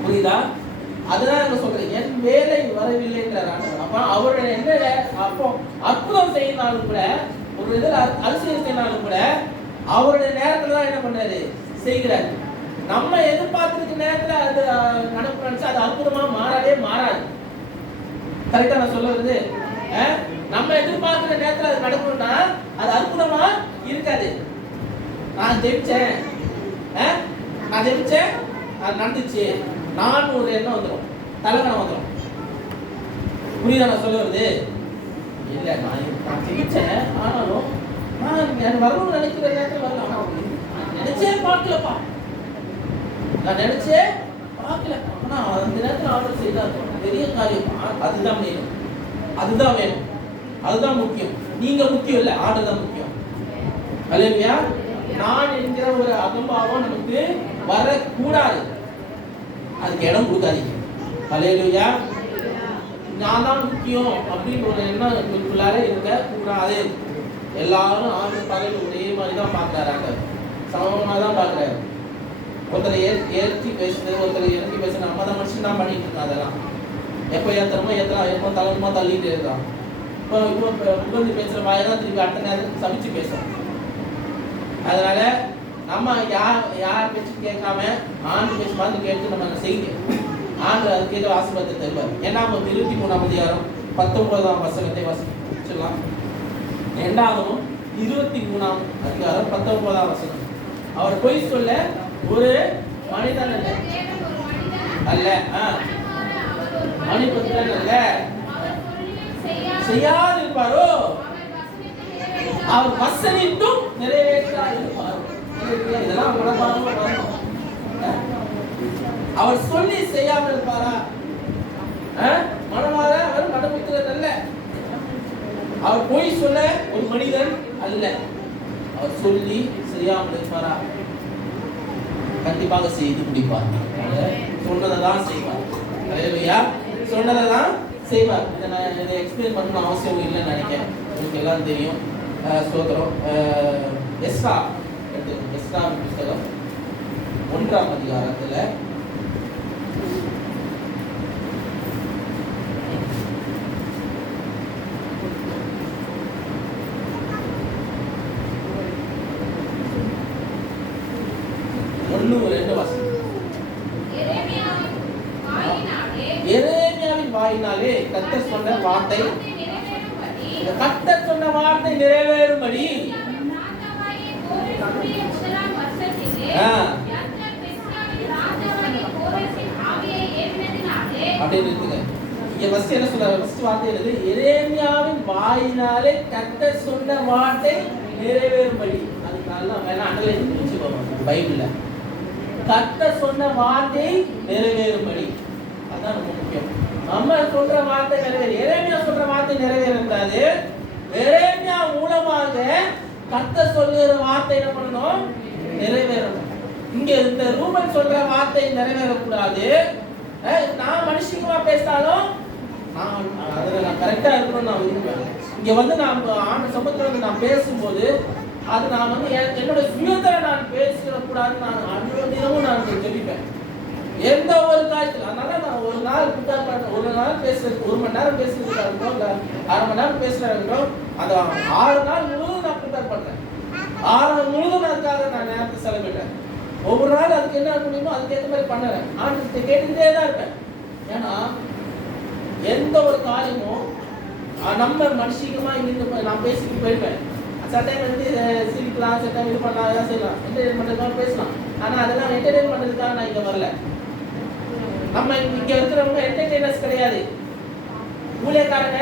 புரியுதா? அதுதான் நம்ம சொல்றேன், என் வேலை வரவில்லைன்றார் ஆண்டவர். அப்ப அவருடைய என்ன அப்போ அற்புதம் செய்யினாலும் கூட, ஒரு இதில் அதிசயம் செய்யினாலும் கூட அவருடைய நேரத்துல தான் என்ன பண்றாரு, செய்கிறாரு. நம்ம எதிர்பார்த்திருக்க நேரத்துல அது நடக்கும், அது அற்புதமா மாறாது. கரெக்டா நான் சொல்ல வருது? நம்ம எதிர்பார்க்கிற நேரத்துல அது நடக்கும்னா அது அற்புதமா இருக்காது. நான் ஜெயிச்சேன், அது நடந்துச்சு, நான் ஒரு எண்ணம் வந்துடும், தலைவனம் வந்துடும். புரியுதா நான் சொல்ல வருது? இல்ல நான் ஜெயிச்சேன், ஆனாலும் நான் வரணும்னு நினைக்கிற நேரத்தில் வரலாம், நினைச்சே பார்க்கலப்பா, நான் நினைச்சே பார்க்கல. ஆனா அந்த நேரத்தில் ஆர்டர் செய்தா பெரிய காரியம். அதுதான் வேணும், அதுதான் முக்கியம். நீங்க முக்கியம் இல்ல, ஆர்டர் தான் முக்கியம். அல்லேலூயா. நான் என்கிற ஒரு அகம்பாவம் நமக்கு வரக்கூடாது, அதுக்கு இடம் கொடுக்காதீங்க. அல்லேலூயா. நான் தான் முக்கியம் அப்படின்னு ஒரு எண்ணம் உங்களுக்குள்ளார இருக்க கூடாது. எல்லாரும் ஆண்டு பகல் ஒரே மாதிரி தான் பார்க்கறாங்க, சமமா தான் பார்க்கறாங்க. ஒருத்தரை ஏற்றி பேசுறது, ஒருத்தரை இறக்கி பேசுறது, நம்ம தான் மனுஷன் தான் பண்ணிட்டு இருக்கோம். அதெல்லாம் எப்போ ஏற்றணுமோ ஏற்றலாம், எப்போ தளர்மா தள்ளிட்டு இருக்கான். இப்போ புகழ்ந்து பேசுகிற வாயெல்லாம் திருப்பி அடுத்த நேரத்துக்கு சமைச்சு பேசும். அதனால நம்ம யார் பேச்சு கேட்காம ஆண்டு பேச்சு பார்த்து கேட்டு நம்ம செய்யுங்க. ஆண்டு அதுக்கு ஏதோ ஆசீர்வாதத்தை தருவார். ஏன்னா 23ஆம் அதிகாரம் 19ஆம் வசனத்தை வாசிக்கலாம். 2ஆகமம் 23ஆம் அதிகாரம் 19ஆம் வசனம். அவர் பொய் சொல்ல ஒரு மனிதன் அல்ல, மணிபுத்திரன் அல்ல, செய்யாது இருப்பாரோ அவர் வசனித்தும் நிறைவேற்றாது இருப்பாரோ. இதெல்லாம் மனப்பாடமா வரணும். அவர் சொல்லி செய்யாமல் இருப்பாரா? மனமாற அவர் மனபுத்திரன் அல்ல, அவர் பொய் சொல்ல ஒரு மனிதன் அல்ல. அவர் சொல்லி செய்யாமல் இருப்பாரா? கண்டிப்பாக செய்து முடிப்பார். சொன்னதான் செய்வார். சொன்னதான் செய்வார். இதை நான் எக்ஸ்பிளைன் பண்ணணும் அவசியம் இல்லைன்னு நினைக்கிறேன், உங்களுக்கு எல்லாம் தெரியும். ஸ்தோத்திரம். எஸ்ரா புஸ்தகம் 1ஆம் அதிகாரத்துல எரேமியாவின் வாயினாலே கர்த்தர் சொன்ன வார்த்தை நிறைவேறும்படி அப்படின்னு இருக்குங்க. இங்க ஃபர்ஸ்ட் என்ன சொல்றாரு? ஃபர்ஸ்ட் வார்த்தை என்னது? எரேமியாவின் வாயினாலே கர்த்தர் சொன்ன வார்த்தை நிறைவேறும்படி. அதுக்கு நல்லா வேணா அண்டர்லைன் பண்ணி வச்சுக்கோங்க பைபிள்ல. கர்த்தர் சொன்ன வார்த்தை நிறைவேறும்படி. அதான் ரொம்ப முக்கியம். நம்ம சொல்ற வார்த்தை நிறைவேறு. எரேமியா சொல்ற வார்த்தை நிறைவேறக்கூடாது. எரேமியா மூலமாக கர்த்தர் சொல்லுற வார்த்தை என்ன பண்ணணும்? நிறைவேறணும். இங்க இந்த ரூபன் சொல்ற வார்த்தை நிறைவேறக்கூடாது. நான் மனுஷிகமா பேசினாலும் அதுல நான் கரெக்டா இருக்கணும்னு நான் விரும்புவேன். இங்க வந்து நான் ஆண்டு சமூகத்துல வந்து நான் பேசும்போது அது நான் வந்து என்னோட சுயத்தை நான் பேசிடக்கூடாதுன்னு நான் அவ்வளவு தினமும் நான் ஜெபிப்பேன். எந்த ஒரு காரியத்தில். அதனால நான் ஒரு நாள் ப்ரிப்பேர் பண்ணுறேன். ஒரு நாள் பேசுறது 1 மணி நேரம் பேசுறதுக்காக இருக்கட்டும், இல்லை 1/2 மணி நேரம் பேசுறதா இருக்கட்டும், அந்த 6 நாள் முழுவதும் நான் ப்ரிப்பேர் பண்ணுறேன். 6 நாள் முழுவதும் அதுக்காக நான் நேரத்தை செலவிட்டேன். ஒவ்வொரு நாள் அதுக்கு என்ன முடியுமோ அதுக்கேற்ற மாதிரி பண்ணுறேன். ஆண்டு கேட்டுக்கிட்டே தான் இருப்பேன். ஏன்னா எந்த ஒரு காரியமும் நம்ம மனுஷிகமா இங்கிருந்து நான் பேசிட்டு போயிருப்பேன். சட்டையை வந்து சிரிக்கலாம், சட்டை இது பண்ணலாம், அதெல்லாம் செய்யலாம், என்டர்டெயின் பண்ணுறதுக்காக பேசலாம். ஆனால் அதெல்லாம் என்டர்டெயின் பண்ணுறதுக்காக நான் இங்கே வரல. நம்ம இங்கே இருக்கிறவங்க என்டர்டெயினர்ஸ் கிடையாது, ஊழியக்காரங்க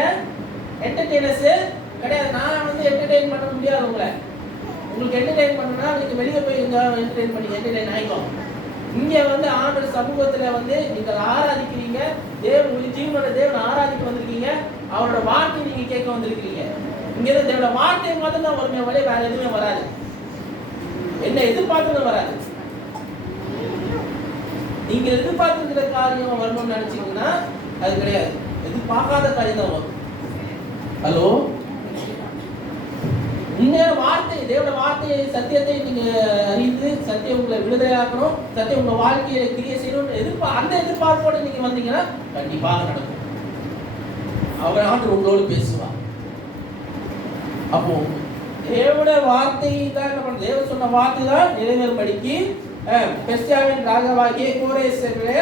என்டர்டெயினர்ஸ் கிடையாது. நான் வந்து என்டர்டெயின் பண்ண முடியாது. உங்களுக்கு என்டர்டெயின் பண்ணணும்னா நீங்கள் வெளியே போய் இங்கே என்டர்டெயின் பண்ணி என்டர்டெயின் ஆகிக்கும். இங்கே வந்து ஆண்டவர் சமூகத்தில் வந்து நீங்கள் ஆராதிக்கிறீங்க, தேவன் ஜீவனோட தேவன் ஆராதிக்க வந்திருக்கீங்க, அவரோட வார்த்தை நீங்கள் கேட்க வந்திருக்கிறீங்க. இங்கிருந்து தேவனோட வார்த்தை மட்டும் தான் வருமே வழி, வேற எதுவுமே வராது. என்ன எதிர்பார்த்ததும் வராது. நீங்க எதிர்பார்த்துக்கிற காரியம் வரணும்னு நினைச்சீங்கன்னா அது கிடையாது. எதிர்பார்க்காத காரியம் தான் வரும். ஹலோ, உண்மையான வார்த்தை, தேவனோட வார்த்தையை, சத்தியத்தை நீங்க அறிந்து சத்தியம் உங்களை விடுதலையாக்கணும், சத்தியம் உங்க வாழ்க்கையை கிரியை செய்யணும். அந்த எதிர்பார்ப்போட நீங்க வந்தீங்கன்னா கண்டிப்பாக நடக்கும். அவர் ஆண்டு உங்களோடு பேசுவார். அப்போ தேவனோட வார்த்தை தான் என்ன பண்ண? தேவன் சொன்ன வார்த்தை தான் நிறைவேறும்படிக்கு பெர்சியாவின் ராஜாவாகிய கோரேசிலே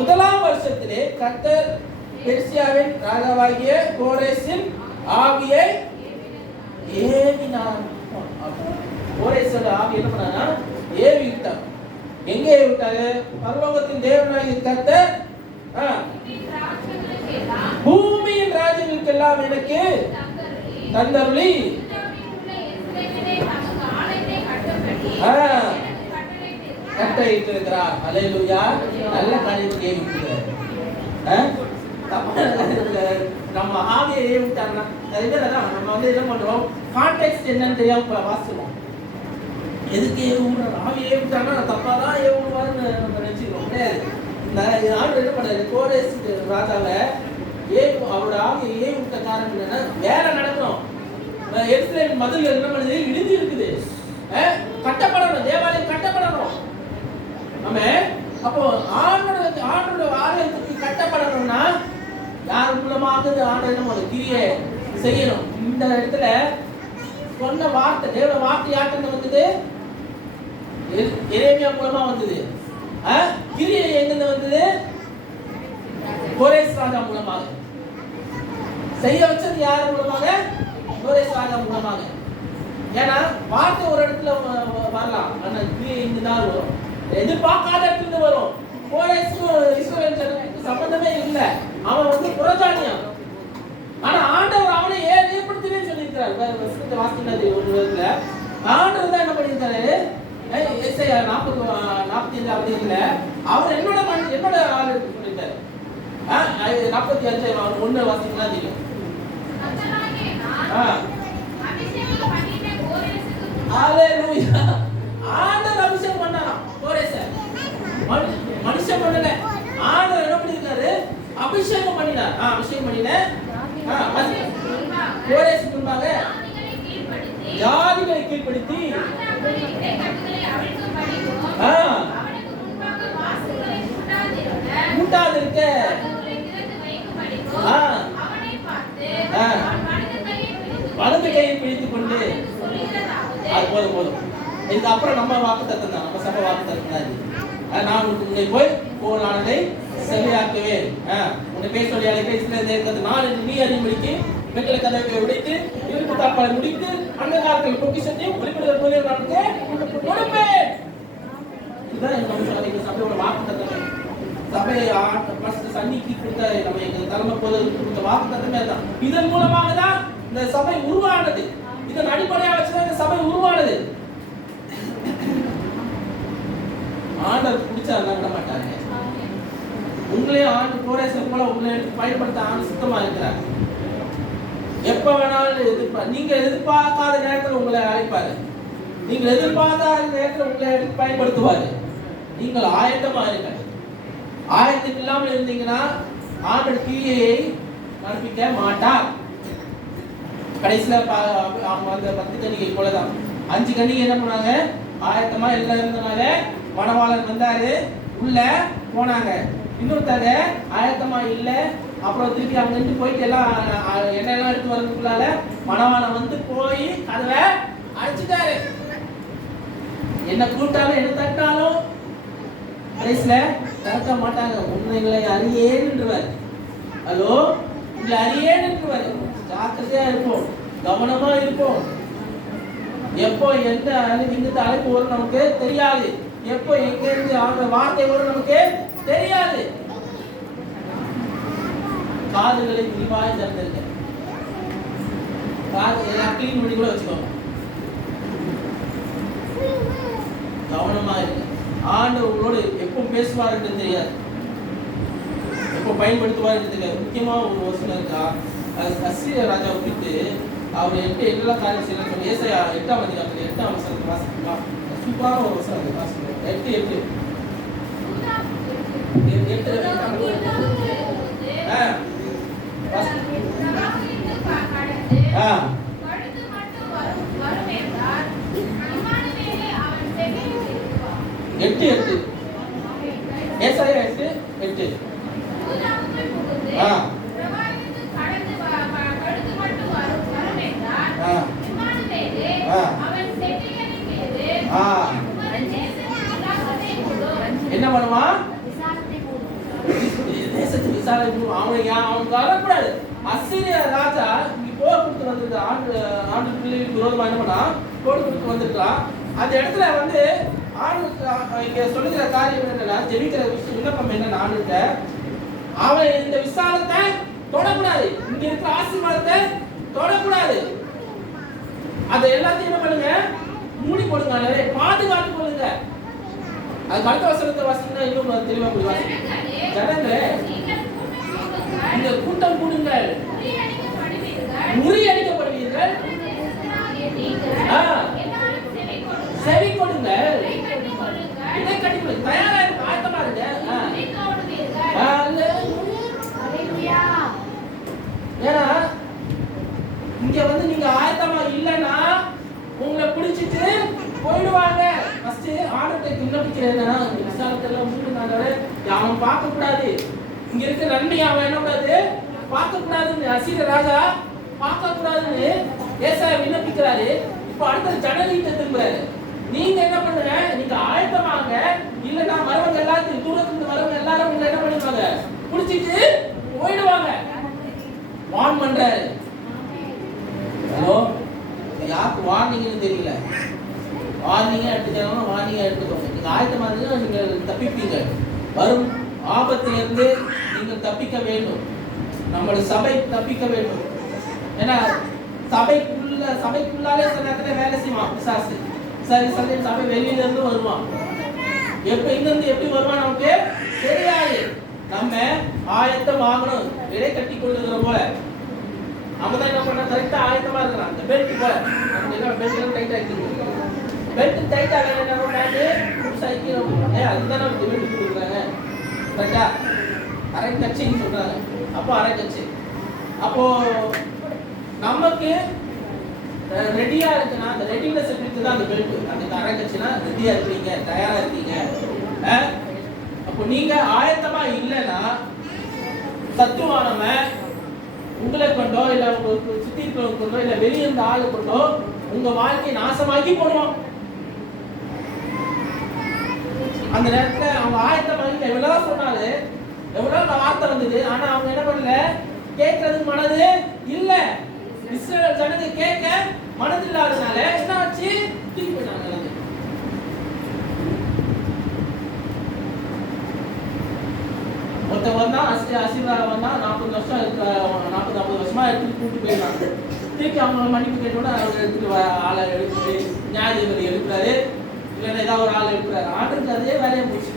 1ஆம் வருஷத்திலே கர்த்தர் பெர்சியாவின் ராஜாவாகிய கோரேசின் ஆவியை ஏவினார். கோரேசோட ஆவி என்ன பண்ணானா? ஏவி விட்டார். எங்கே விட்டாரு? பரலோகத்தின் தேவனாகிய கர்த்தர் பூமியின் ராஜ்யங்களுக்கெல்லாம் எனக்கு தந்தருளி கட்டளையிட்டிருக்கிறார். அல்லேலூயா. நல்ல காரியத்தை ஏவிட்டார். நம்ம ஆவியை ஏவிட்டார்னா நிறைய பேர் அதான் நம்ம வந்து என்ன பண்றோம், கான்டெக்ஸ்ட் என்னன்னு தெரியாம வாசிக்கிறோம். எதுக்கு ஏவுறாரு? ஆவி ஏவிட்டார்னா தப்பாதான் ஏவுவாருன்னு நம்ம நினைச்சுக்கிறோம். கிடையாது. இந்த ஆண்டு என்ன பண்ணாரு? கோரேஸ் ராஜாவை அவரோட ஆவியை ஏவிட்ட காரணம் என்னன்னா வேலை நடக்கணும். எருசலேம் மதில்கள் என்ன பண்ணுது? இடிஞ்சு இருக்குது. கட்டப்படணும், தேவாலயம் கட்டப்படணும். நம்ம அப்போ ஆண்டோட ஆலயத்துக்கு கட்டப்படணும்னா யார் மூலமாக ஆண்டு நம்ம கிரியை செய்யணும். இந்த இடத்துல சொன்ன வார்த்தை, தேவ வார்த்தை யார்கிட்ட வந்தது? எரேமியா மூலமா வந்தது. கிரியை எங்கிருந்து வந்தது? கோரேஸ் ராஜா மூலமாக. செய்ய வச்சது யார் மூலமாக? கோரேஸ் ராஜா மூலமாக. ஏன்னா வார்த்தை ஒரு இடத்துல வரலாம், ஆனா கிரியை இங்குதான் வரும். எதிர்பார்க்காத இடத்துல வரும். கோரேஸும் இஸ்ரவேல் ஜனங்களுக்கு சம்பந்தமே இல்லை. அவன் வந்து புறஜானியான். ஆனா ஆண்டவர் அவனை ஏற்படுத்தினேன்னு சொல்லியிருக்கிறார். வாசிக்கிறது ஒரு விதத்துல ஆண்டவர் தான் என்ன பண்ணியிருக்காரு? ஏசாயா 40:45 அப்படிங்கல அவர் என்னோட ஆள் சொல்லிட்டாரு. 45:1 வாசிக்கலாம் தெரியும். ஹalleluya. ஆண்டவர் அபிஷேகம் பண்ணாராம் கோரேஸ. மனுஷன் பண்ணல, ஆண்டவர் என்ன பண்ணிருக்காரு? அபிஷேகம் பண்ணினார். அபிஷேகம் பண்ணின கோரேஸ் முன்பாக ஜாதிகளை கீழ்ப்படுத்தி கூட்டாதிருக்க வலது கையை பிடித்துக் கொண்டு அது போதும். இதுக்கு அப்புறம் நம்ம வாக்குத்தத்தம் தான், நம்ம சபை வாக்குத்தத்தம் தான். நான் உன்னை போய் போலானதை செவியாக்குவேன். உன்னை பேச சொல்லி அழைப்பேன். நான் நீ அறிவுறுத்தி வெற்றிலை கதவை உடைத்து இருப்பு தாப்பாலை முடித்து அந்த காலத்தில் பொக்கிஷத்தையும் வெளிப்படுதல் கொடுப்பேன். இதுதான் எங்க சபையோட வாக்குத்தத்தம். சபையை ஃபர்ஸ்ட் சன்னிக்கு கொடுத்த நம்ம எங்க தலைமை போதற்கு கொடுத்த வாக்குத்தத்தமே தான். இதன் மூலமாக தான் இந்த சபை உருவானது. இதன் அடிப்படையாக வச்சுதான் இந்த சபை உருவானது. ஆண்டவர் பிடிச்சா விட மாட்டாங்க. உங்களையும் ஆண்டு கோரேசன் போல உங்களை எடுத்து பயன்படுத்த ஆண்டு சுத்தமா இருக்கிறார். எப்ப வேணாலும் நீங்க எதிர்பார்க்காத நேரத்தில் உங்களை அழைப்பாரு. நீங்கள் எதிர்பார்க்காத நேரத்தில் உங்களை எடுத்து பயன்படுத்துவாரு. நீங்கள் ஆயத்தமா இருங்க. ஆயத்தம் இல்லாமல் இருந்தீங்கன்னா ஆண்டவர் கிரியையை நடப்பிக்க மாட்டார். கடைசியில அவங்க அந்த 10 கன்னிகை போலதான் 5 கன்னிகை என்ன பண்ணாங்க? ஆயத்தமா எல்லாம் இருந்தனால மணவாளன் வந்தாரு, உள்ள போனாங்க. இன்னொருத்தங்க ஆயத்தமா இல்ல, அப்புறம் திருப்பி அங்க இருந்து போயிட்டு எல்லாம் எண்ணெயெல்லாம் எடுத்து வரதுக்குள்ளால மணவாளன் வந்து போய் கதவை அடிச்சுட்டாரு. என்ன கூப்பிட்டாலும் என்ன தட்டாலும் கடைசியில திறக்க மாட்டாங்க. உங்களை அறியேன்றுவார். ஹலோ, உங்களை அறியேன்றுவார். ஜாக்கிரதையா இருப்போம், கவனமா இருப்போம். எப்போ எந்த இங்கிருந்து அழைப்பு வரும் நமக்கு தெரியாது. எப்போ எங்க இருந்து அவங்க வார்த்தை வரும் நமக்கு தெரியாது. காதுகளை விரிவாக திறந்திருக்க, காது எல்லாம் கிளீன் பண்ணி கூட வச்சுக்கோங்க. கவனமா இருக்கு. ஆண்டவர் உங்களோடு எப்போ பேசுவார் என்று தெரியாது, எப்போ பயன்படுத்துவார் என்று தெரியாது. முக்கியமா ஒரு வசனம் இருக்கா, அசீரிய ராஜா குறித்து அவர் எல்லா காரியம் செய்யலாம் சொல்லி ஏசாயா 8ஆம் அதிகாரத்தில் 8ஆம் வசனத்தை வாசிக்கலாம். சூப்பரான ஒரு வசனம் அது வாசிக்கலாம். 8 ஏசாயா 8 என்ன பண்ணுவான்? தேசத்து விசாரணை அவனுக்கு வரக்கூடாது. அசீரிய ராஜா இங்க போர் கொடுத்து வந்திருக்க ஆண்டு பிள்ளைகளுக்கு விரோதமா என்ன பண்ணா? போர் கொடுத்து வந்திருக்கான். அந்த இடத்துல வந்து ஆண்டு இங்க சொல்லுகிற காரியம் என்னன்னா, ஜெபிக்கிற விண்ணப்பம் என்ன, ஆண்டுகிட்ட அவன் இந்த விசாலத்தை தொடக்கூடாது, இங்க இருக்கிற ஆசீர்வாதத்தை தொடக்கூடாது. அதை எல்லாத்தையும் என்ன பண்ணுங்க? மூடி போடுங்க, பாதுகாத்து கொள்ளுங்க. அது அடுத்த வசனத்தை வாசிங்கன்னா இன்னும் தெளிவா புரியும். ஜனங்களே, இந்த கூட்டம் கூடுங்கள், முறியடிக்கப்படுவீர்கள், செவி கொடுங்கள், இதை கட்டிக்கொள்ளுங்க, தயாரா இருங்க, ஆயத்தமா இருங்க. ஏன்னா இங்க வந்து நீங்க ஆயத்தமா இல்லைன்னா உங்களை பிடிச்சிட்டு போயிடுவாங்க. ஃபர்ஸ்ட் ஆண்டவரை விண்ணப்பிக்கிறேன், விசாரத்தெல்லாம் மூடுனாலே அவன் பார்க்க கூடாது. இங்க இருக்க நன்மையை அவன் என்ன கூடாது? பார்க்க கூடாதுன்னு அசீரிய ராஜா பார்க்க கூடாதுன்னு ஏசாயா விண்ணப்பிக்கிறாரு. இப்போ அடுத்த ஜனகிட்ட திரும்புறாரு. நீங்க என்ன பண்ணுங்க? நீங்க ஆயத்தமாங்க, இல்லைன்னா வரவங்க எல்லாத்தையும் தூரத்துல வரவங்க எல்லாரும் உங்களை என்ன பண்ணிடுவாங்க? பிடிச்சிட்டு போயிடுவாங்க. வார்ன் பண்றாரு. ஹலோ, யாருக்கு வார்னிங்னு தெரியல. வார்னிங்கா எடுத்துக்கணும், வார்னிங்கா எடுத்துக்கோங்க. நீங்க ஆயத்தமா இருந்தா நீங்கள் தப்பிப்பீங்க. வரும் ஆபத்திலிருந்து நீங்கள் தப்பிக்க வேண்டும். நம்மளுடைய சபை தப்பிக்க வேண்டும். ஏன்னா சபைக்குள்ளாலே சில நேரத்தில் வேலை செய்வான் பிசாசு. சரி சபை வெளியில இருந்து வருவான். எப்ப இங்க இருந்து எப்படி வருவான் நமக்கு தெரியாது. நம்ம ஆயத்தம் ஆகணும். விடை கட்டி கொள்ளுகிற போல அவதான் என்ன பண்ண கரெக்டா ஆயத்தமா இருக்கிறான். அந்த பெல்ட் போல நம்ம என்ன பெல்ட் டைட் ஆகிட்டு, பெல்ட் டைட் ஆகல என்ன பேண்ட் சைக்கிள் அதுதான் நம்ம பெல்ட் கொடுக்குறாங்க. கரெக்டா அரை கட்சின்னு சொல்றாங்க. அப்போ அரை கட்சி. அப்போ நமக்கு ரெடியா இருக்குன்னா அந்த ரெடினஸ் குறித்து தான் அந்த பெல்ட். அந்த அரை கட்சினா ரெடியா இருக்கீங்க, தயாரா இருக்கீங்க. அப்போ நீங்க ஆயத்தமா இல்லைன்னா சத்துவானவன் உங்களை கொண்டோ இல்ல உங்க சுத்தி இருக்கிறவங்க கொண்டோ இல்ல வெளியே இருந்த ஆளு கொண்டோ உங்க வாழ்க்கையை நாசமாக்கி போடுவான். அந்த நேரத்துல அவங்க ஆயத்தமாகி எவ்வளவு சொன்னாரு, எவ்வளவு வார்த்தை வந்தது, ஆனா அவங்க என்ன பண்ணல? கேட்கறதுக்கு மனது இல்ல. இஸ்ரவேல் ஜனங்க கேட்க மனது இல்லாதனால என்ன ஆச்சு? தூக்கி போயிட்டாங்க. ஒருத்தன் வந்தா ஆசீர்வாதம் வந்தா 40 வருஷம் 40-50 வருஷமா எடுத்துட்டு கூட்டு போயிடுறாங்க. திருப்பி அவங்க மன்னிப்பு கேட்டோட அவர் எடுத்துட்டு ஆளை எடுத்து நியாயாதிபதி எடுக்கிறாரு, இல்லைன்னா ஏதாவது ஒரு ஆள் எடுக்கிறாரு. ஆண்டுக்கு அதே வேலையை போச்சு.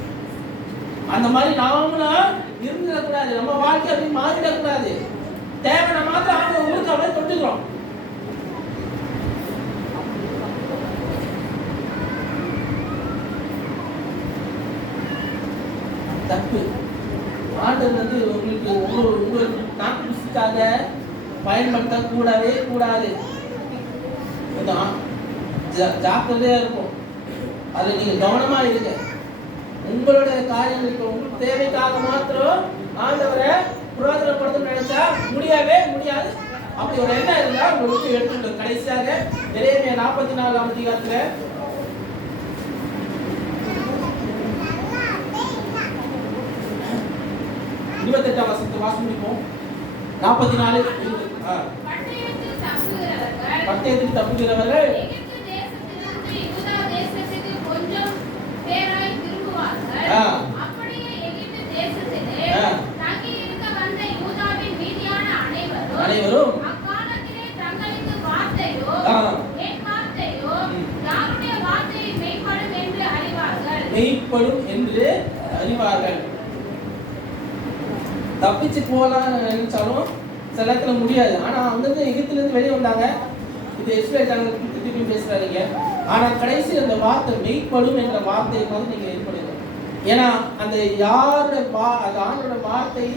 அந்த மாதிரி நாமளும் இருந்துடக்கூடாது. நம்ம வாழ்க்கை அப்படி மாறிடக்கூடாது. தேவையான மாத்திரம் ஆண்டு ஊருக்கு அப்படியே தொட்டுக்கிறோம். தப்பு. ஆண்டவர் வந்து உங்களுக்கு நாட்டு ருசிக்காக பயன்படுத்த கூடவே கூடாது. ஜாக்கிரதையா இருக்கும். அதுல நீங்க கவனமா இருங்க. உங்களுடைய காரியங்களுக்கு உங்களுக்கு தேவைக்காக மாத்திரம் ஆண்டவரை புரோஜனப்படுத்த நினைச்சா முடியவே முடியாது. அப்படி ஒரு எண்ணம் இருந்தா உங்களுக்கு எடுத்துக்கணும். கடைசியாக எரேமியா 44 அதிகாரத்துல 28 வசனத்தை வாசிப்போம். 44 பட்டயத்துக்கு தப்புகிறவர்கள் எகிப்து தேசத்திலிருந்து யூதா தேசத்துக்கு கொஞ்சம் பேராய் திரும்புவார்கள். அப்படியே எகிப்து தேசத்திலே தங்கி இருக்க வந்த யூதாவின் மீதியான அனைவரும் அக்காலத்திலே தங்களுக்கு வார்த்தையோ என் வார்த்தையோ யாருடைய வார்த்தை மெய்ப்படும் என்று அறிவார்கள். தப்பிச்சு போகலாம்னு நினைச்சாலும் சில இடத்துல முடியாது. ஆனா அங்கிருந்து எகிப்திலிருந்து வெளியே வந்தாங்க. இது இஸ்ரேல் ஜனங்களுக்கு திருப்பி பேசுறாங்க. ஆனா கடைசி அந்த வார்த்தை மெய்ப்படும் என்ற வார்த்தையை வந்து நீங்க ஏற்படுங்க. ஏன்னா அந்த யாருடைய அந்த ஆண்டோட வார்த்தை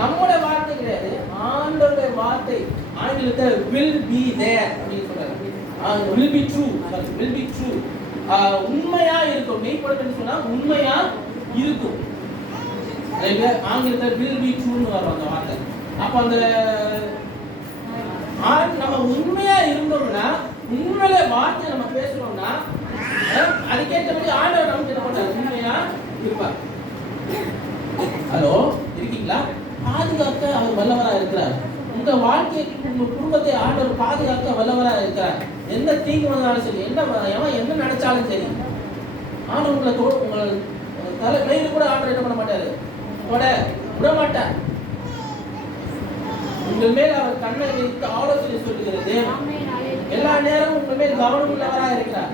நம்மளோட வார்த்தை கிடையாது, ஆண்டோட வார்த்தை. ஆங்கிலத்தில் will be there அப்படின்னு சொல்றாங்க. will be true, will be true. உண்மையா இருக்கும். மெய்ப்படும் சொன்னா உண்மையா இருக்கும். ஆங்கிலத்தில் will be true வரும் அந்த வார்த்தை. அப்ப அந்த நம்ம உண்மையா இருந்தோம்னா, உண்மையில வார்த்தை நம்ம பேசுறோம்னா, அதுக்கேற்றபடி ஆண்டவர் நமக்கு என்ன பண்றாரு? உண்மையா இருப்பார். ஹலோ, இருக்கீங்களா? பாதுகாக்க அவர் வல்லவரா இருக்கிறார். உங்க வாழ்க்கையை உங்க குடும்பத்தை ஆண்டவர் பாதுகாக்க வல்லவரா இருக்கிறார். எந்த தீங்கு வந்தாலும் சரி, என்ன நினைச்சாலும் சரி, ஆண்டவர் உங்களை தலை கையில் கூட ஆண்டவர் என்ன பண்ண மாட்டாரு, விட மாட்டார். உங்கள் மேல் அவர் கண்ணை வைத்து ஆலோசனை சொல்லுகிறது. எல்லா நேரமும் உங்கள் மேல் கவனம் உள்ளவராக இருக்கிறார்.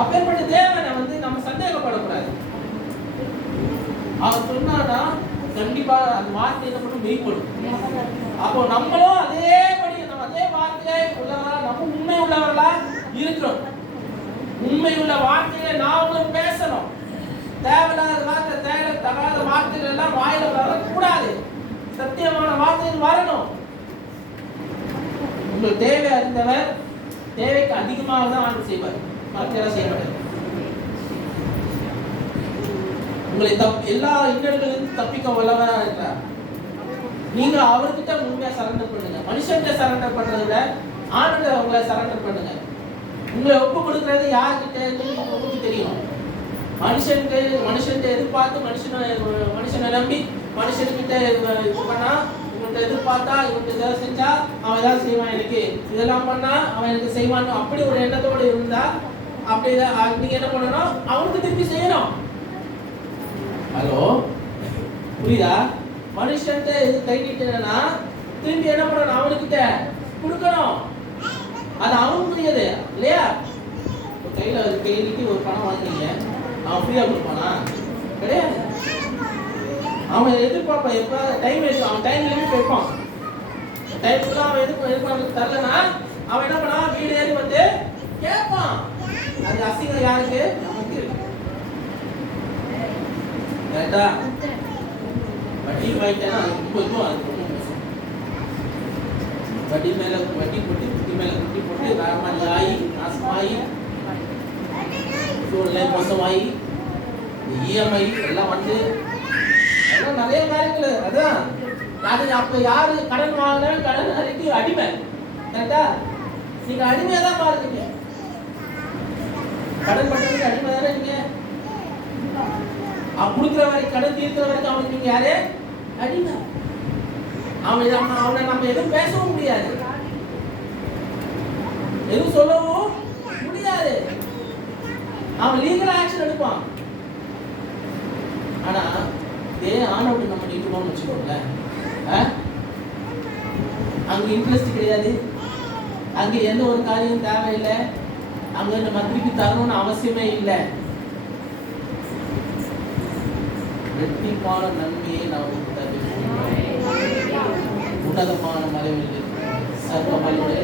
அப்பேற்பட்ட தேவனை வந்து நம்ம சந்தேகப்படக்கூடாது. அவர் சொன்னானா கண்டிப்பா அந்த வார்த்தை என்ன பண்ணும்? மெய்ப்படும். அப்போ நம்மளும் அதேபடி அதே வார்த்தையை உள்ளவரா, நம்ம உண்மை உள்ளவர்களா இருக்கிறோம். உண்மை உள்ள வார்த்தையை நாமளும் பேசணும். தேவையில்லாத வார்த்தை, தகாத வார்த்தைகள் எல்லாம் வாயில வரக்கூடாது. சத்தியமான வார்த்தைகள் வரணும். உங்களுக்கு தேவை அறிந்தவர் தேவைக்கு அதிகமாக தான் ஆண்டு செய்வார். மற்றெல்லாம் செய்ய மாட்டார். உங்களை எல்லா இன்னல்களிலிருந்து தப்பிக்க வல்லவராக இருக்கிறார். நீங்க அவர்கிட்ட உண்மையா சரண்டர் பண்ணுங்க. மனுஷன்கிட்ட சரண்டர் பண்றதை விட ஆண்டவர்கிட்ட உங்களை சரண்டர் பண்ணுங்க. உங்களை ஒப்பு கொடுக்கறது யார்கிட்ட உங்களுக்கு தெரியும். மனுஷன்கிட்ட எதிர்பார்த்து மனுஷனை நம்பி மனுஷன்கிட்ட பண்ணா, இவன்கிட்ட எதிர்பார்த்தா, இவன்கிட்ட ஏதாவது செஞ்சா அவன் ஏதாவது செய்வான், எனக்கு இதெல்லாம் பண்ணா அவன் எனக்கு செய்வான், அப்படி ஒரு எண்ணத்தோடு இருந்தா அப்படி நீங்க என்ன பண்ணணும்? அவனுக்கு திருப்பி செய்யணும். ஹலோ, புரியுதா? மனுஷன்கிட்ட எது கைக்கிட்டேன்னா திருப்பி என்ன பண்ணணும்? அவனுக்கிட்ட கொடுக்கணும். அது அவனுக்குரியது இல்லையா? கையில கையிலிட்டு ஒரு பணம் வாங்கினீங்க, அவன் ஃப்ரீயா கொடுப்பானா? கிடையாது. அவன் எதிர்பார்ப்பான். எப்ப டைம் எடுக்கும், அவன் டைம் லிமிட் வைப்பான். டைம்ல அவன் எதிர்பார்ப்பு தரலனா அவன் என்ன பண்ணா? வீடு ஏறி வந்து கேட்பான். அது அசிங்கம் யாருக்கு? நமக்கு. கரெக்டா? வட்டி வாங்கிட்டேன்னா ரொம்ப வட்டி மேல வட்டி போட்டு குட்டி மேல குட்டி போட்டு வேறமாதிரி ஆகி நாசமாகி சூழ்நிலை மோசமாகி இஎம்ஐ எல்லாம் வந்து எல்லாம் நிறைய காரியங்கள். அதான் அது அப்ப யாரு கடன் வாங்கினவன் கடன் அறைக்கு அடிமை. கரெக்டா? நீங்க அடிமையா தான் பாருங்க. கடன் பண்றதுக்கு அடிமை தானே நீங்க. கொடுக்குற வரைக்கும் கடன் தீர்க்கிற வரைக்கும் அவனுக்கு நீங்க யாரு? அடிமை. அவனை நம்ம எதுவும் பேசவும் முடியாது, எதுவும் சொல்லவும் முடியாது. அவன் லீகல் ஆக்ஷன் எடுப்பான். ஆனா ஏன் ஆனவுட்டு நம்ம நிற்கணும்னு வச்சுக்கோங்களேன். அங்கே இன்ட்ரெஸ்ட் கிடையாது, அங்கே எந்த ஒரு காரியம் தேவையில்லை, அங்கே நம்ம திருப்பி தரணும்னு அவசியமே இல்லை. வெற்றிக்கான நன்மையை நாம் உன்னதமான மலைகளில் சர்வவல்லுடைய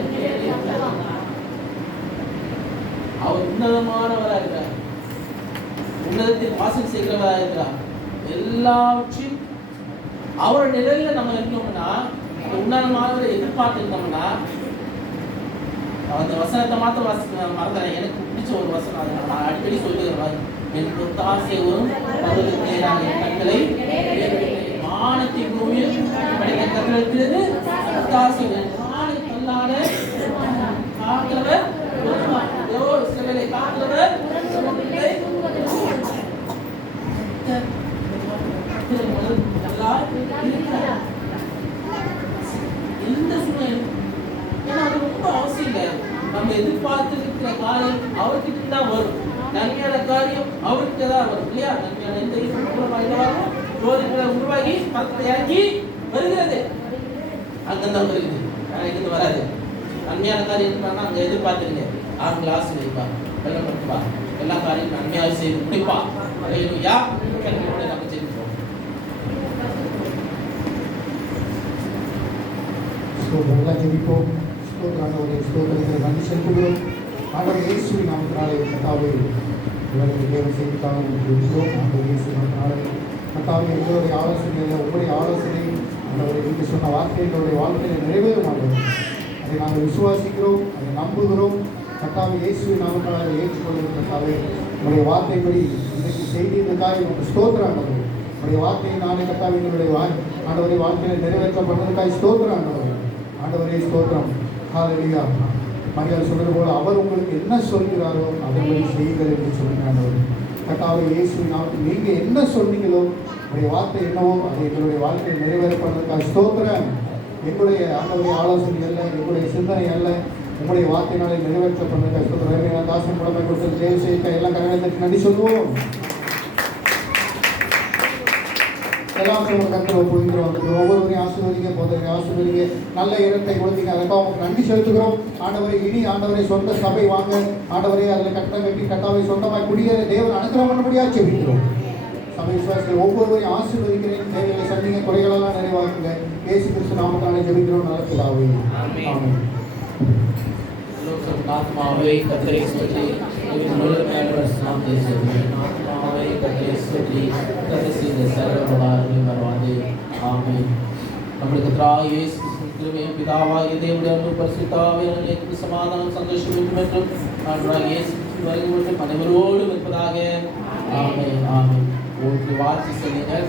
அவர் உன்னதமானவராக இருக்கிறார், உன்னதத்தில் வாசம் செய்கிறவராக இருக்கிறார். எல்லாவற்றையும் அவர் நிலையில நம்ம இருக்கணும்னா, உன்னதமானவரை எதிர்பார்த்து இருந்தோம்னா, அந்த வசனத்தை மாத்திரம் மறந்துறேன். எனக்கு பிடிச்ச ஒரு வசனம், அதை நான் அடிக்கடி சொல்லுகிறேன். என் ஒத்தாசை வரும் பருவத்துக்கு நேராக என் கண்களை வானத்தை பூமியில் படைத்த கட்டளைக்கிறது ஒத்தாசை கல்லான காக்கிறவர் சிலவேளை காக்கிறவர் எந்த சூழ்நிலை, ஏன்னா அது ரொம்ப அவசியம் இல்லை. நம்ம எதிர்பார்த்து இருக்கிற காரியம் அவர்கிட்ட தான் வரும். நன்மையான காரியம் அவருக்கு தான் வரும் இல்லையா? நன்மையான எந்த உருவாகி பக்கத்தை இறங்கி வருகிறது, அங்கதான் வருகிறது, இங்கிருந்து வராது. நன்மையான காரியம் இருக்கிறாங்கன்னா அங்க எதிர்பார்த்துருங்க. ஆண்கள் ஆசீர்வதிப்பா, வெள்ளப்படுத்துவா, எல்லா காரியம் நன்மையாக செய்து முடிப்பா. அல்லேலூயா. நம்ம ஜெபிப்போம். ஜெபிப்போம். ஸ்தோத்திரத்தை நன்றி செலுத்துகிறோம். ஆண்டவர் இயேசுவின் நாமத்தினாலே கர்த்தாவே இவர்களுக்கு தேவ செய்திக்காக இருக்கிறோம். ஆண்டவர் இயேசு நாமத்தினாலே கர்த்தாவே எங்களுடைய ஆலோசனையில் உங்களுடைய ஆலோசனை ஆண்டவரை நீங்கள் சொன்ன வார்த்தைகளுடைய வாழ்க்கையில் நிறைவேறும். ஆண்டவர் அதை நாங்கள் விசுவாசிக்கிறோம், அதை நம்புகிறோம். கர்த்தாவே இயேசுவின் நாமத்தினாலே ஏற்றுக்கொள்ளும். கர்த்தாவே உங்களுடைய வார்த்தைப்படி இன்றைக்கு செய்தியதுக்காக உங்களுக்கு ஸ்தோத்திரம். ஆண்டவர் உங்களுடைய வார்த்தையை நானே கர்த்தாவே எங்களுடைய ஆண்டவரை வாழ்க்கையில் நிறைவேற்றப்பட்டதுக்காக ஸ்தோத்திரம். ஆண்டவரே ஸ்தோத்திரம். ஹல்லேலூயா. மரியாதை சொல்வது போல அவர் உங்களுக்கு என்ன சொல்கிறாரோ அதன்படி செய்யுங்கள் என்று சொல்கிறார். கர்த்தாவே இயேசுவின் நாமத்தில் நீங்கள் என்ன சொன்னீங்களோ உங்களுடைய வார்த்தை என்னவோ அதை எங்களுடைய வாழ்க்கையை நிறைவேற்றப்பட்டதற்காக ஸ்தோத்திரம். எங்களுடைய ஆண்டவருடைய ஆலோசனை அல்ல, எங்களுடைய சிந்தனை அல்ல, உங்களுடைய வார்த்தையினாலே நிறைவேற்றப்பட்டதற்காக ஸ்தோத்திரம். தாசன் புலமை கொடுத்த தேவ செய்திக்காக எல்லாம் கரகத்துக்கு நன்றி சொல்லுவோம். எல்லாம் கருத்தில் ஒப்புகிறோம். ஒவ்வொருவரையும் ஆசீர்வதிங்க, போதனை ஆசீர்வதிங்க, நல்ல இடத்தை கொடுத்தீங்க, அதற்காக உங்களுக்கு நன்றி செலுத்துகிறோம். ஆண்டவரை இனி ஆண்டவரை சொந்த சபை வாங்க, ஆண்டவரை அதில் கட்டடம் கட்டி கட்டாவை சொந்தமாக குடியேற தேவன் அனுகிரகம் பண்ணபடியாக செபிக்கிறோம். சபை விசுவாசிகள் ஒவ்வொருவரையும் ஆசீர்வதிக்கிறேன். தேவைகளை சந்திங்க, குறைகளெல்லாம் நிறைவாக்குங்க. இயேசு கிறிஸ்து நாமத்தினாலே ஜெபிக்கிறோம். நல்ல பிதாவே, ஆமென். ஆத்மாவே கர்த்தரை ஸ்தோத்திரி, ஆத்மாவே கர்த்தரை ஸ்தோத்திரி, கர்த்தர் செய்த சகல உபகாரங்களையும் மறவாதே. ஆமென். நம்முடைய கர்த்தராகிய இயேசு கிறிஸ்துவின் பிதாவாகிய தேவனுடைய அன்பு பரிசுத்த ஆவியானவருடைய சமாதானம் சந்தோஷம் மற்றும் ஆண்டவராகிய இயேசு கிறிஸ்து வருகை அனைவரோடும் இருப்பதாக. ஆமென். ஆமென். ஒரு வார்த்தை சொல்லுங்க.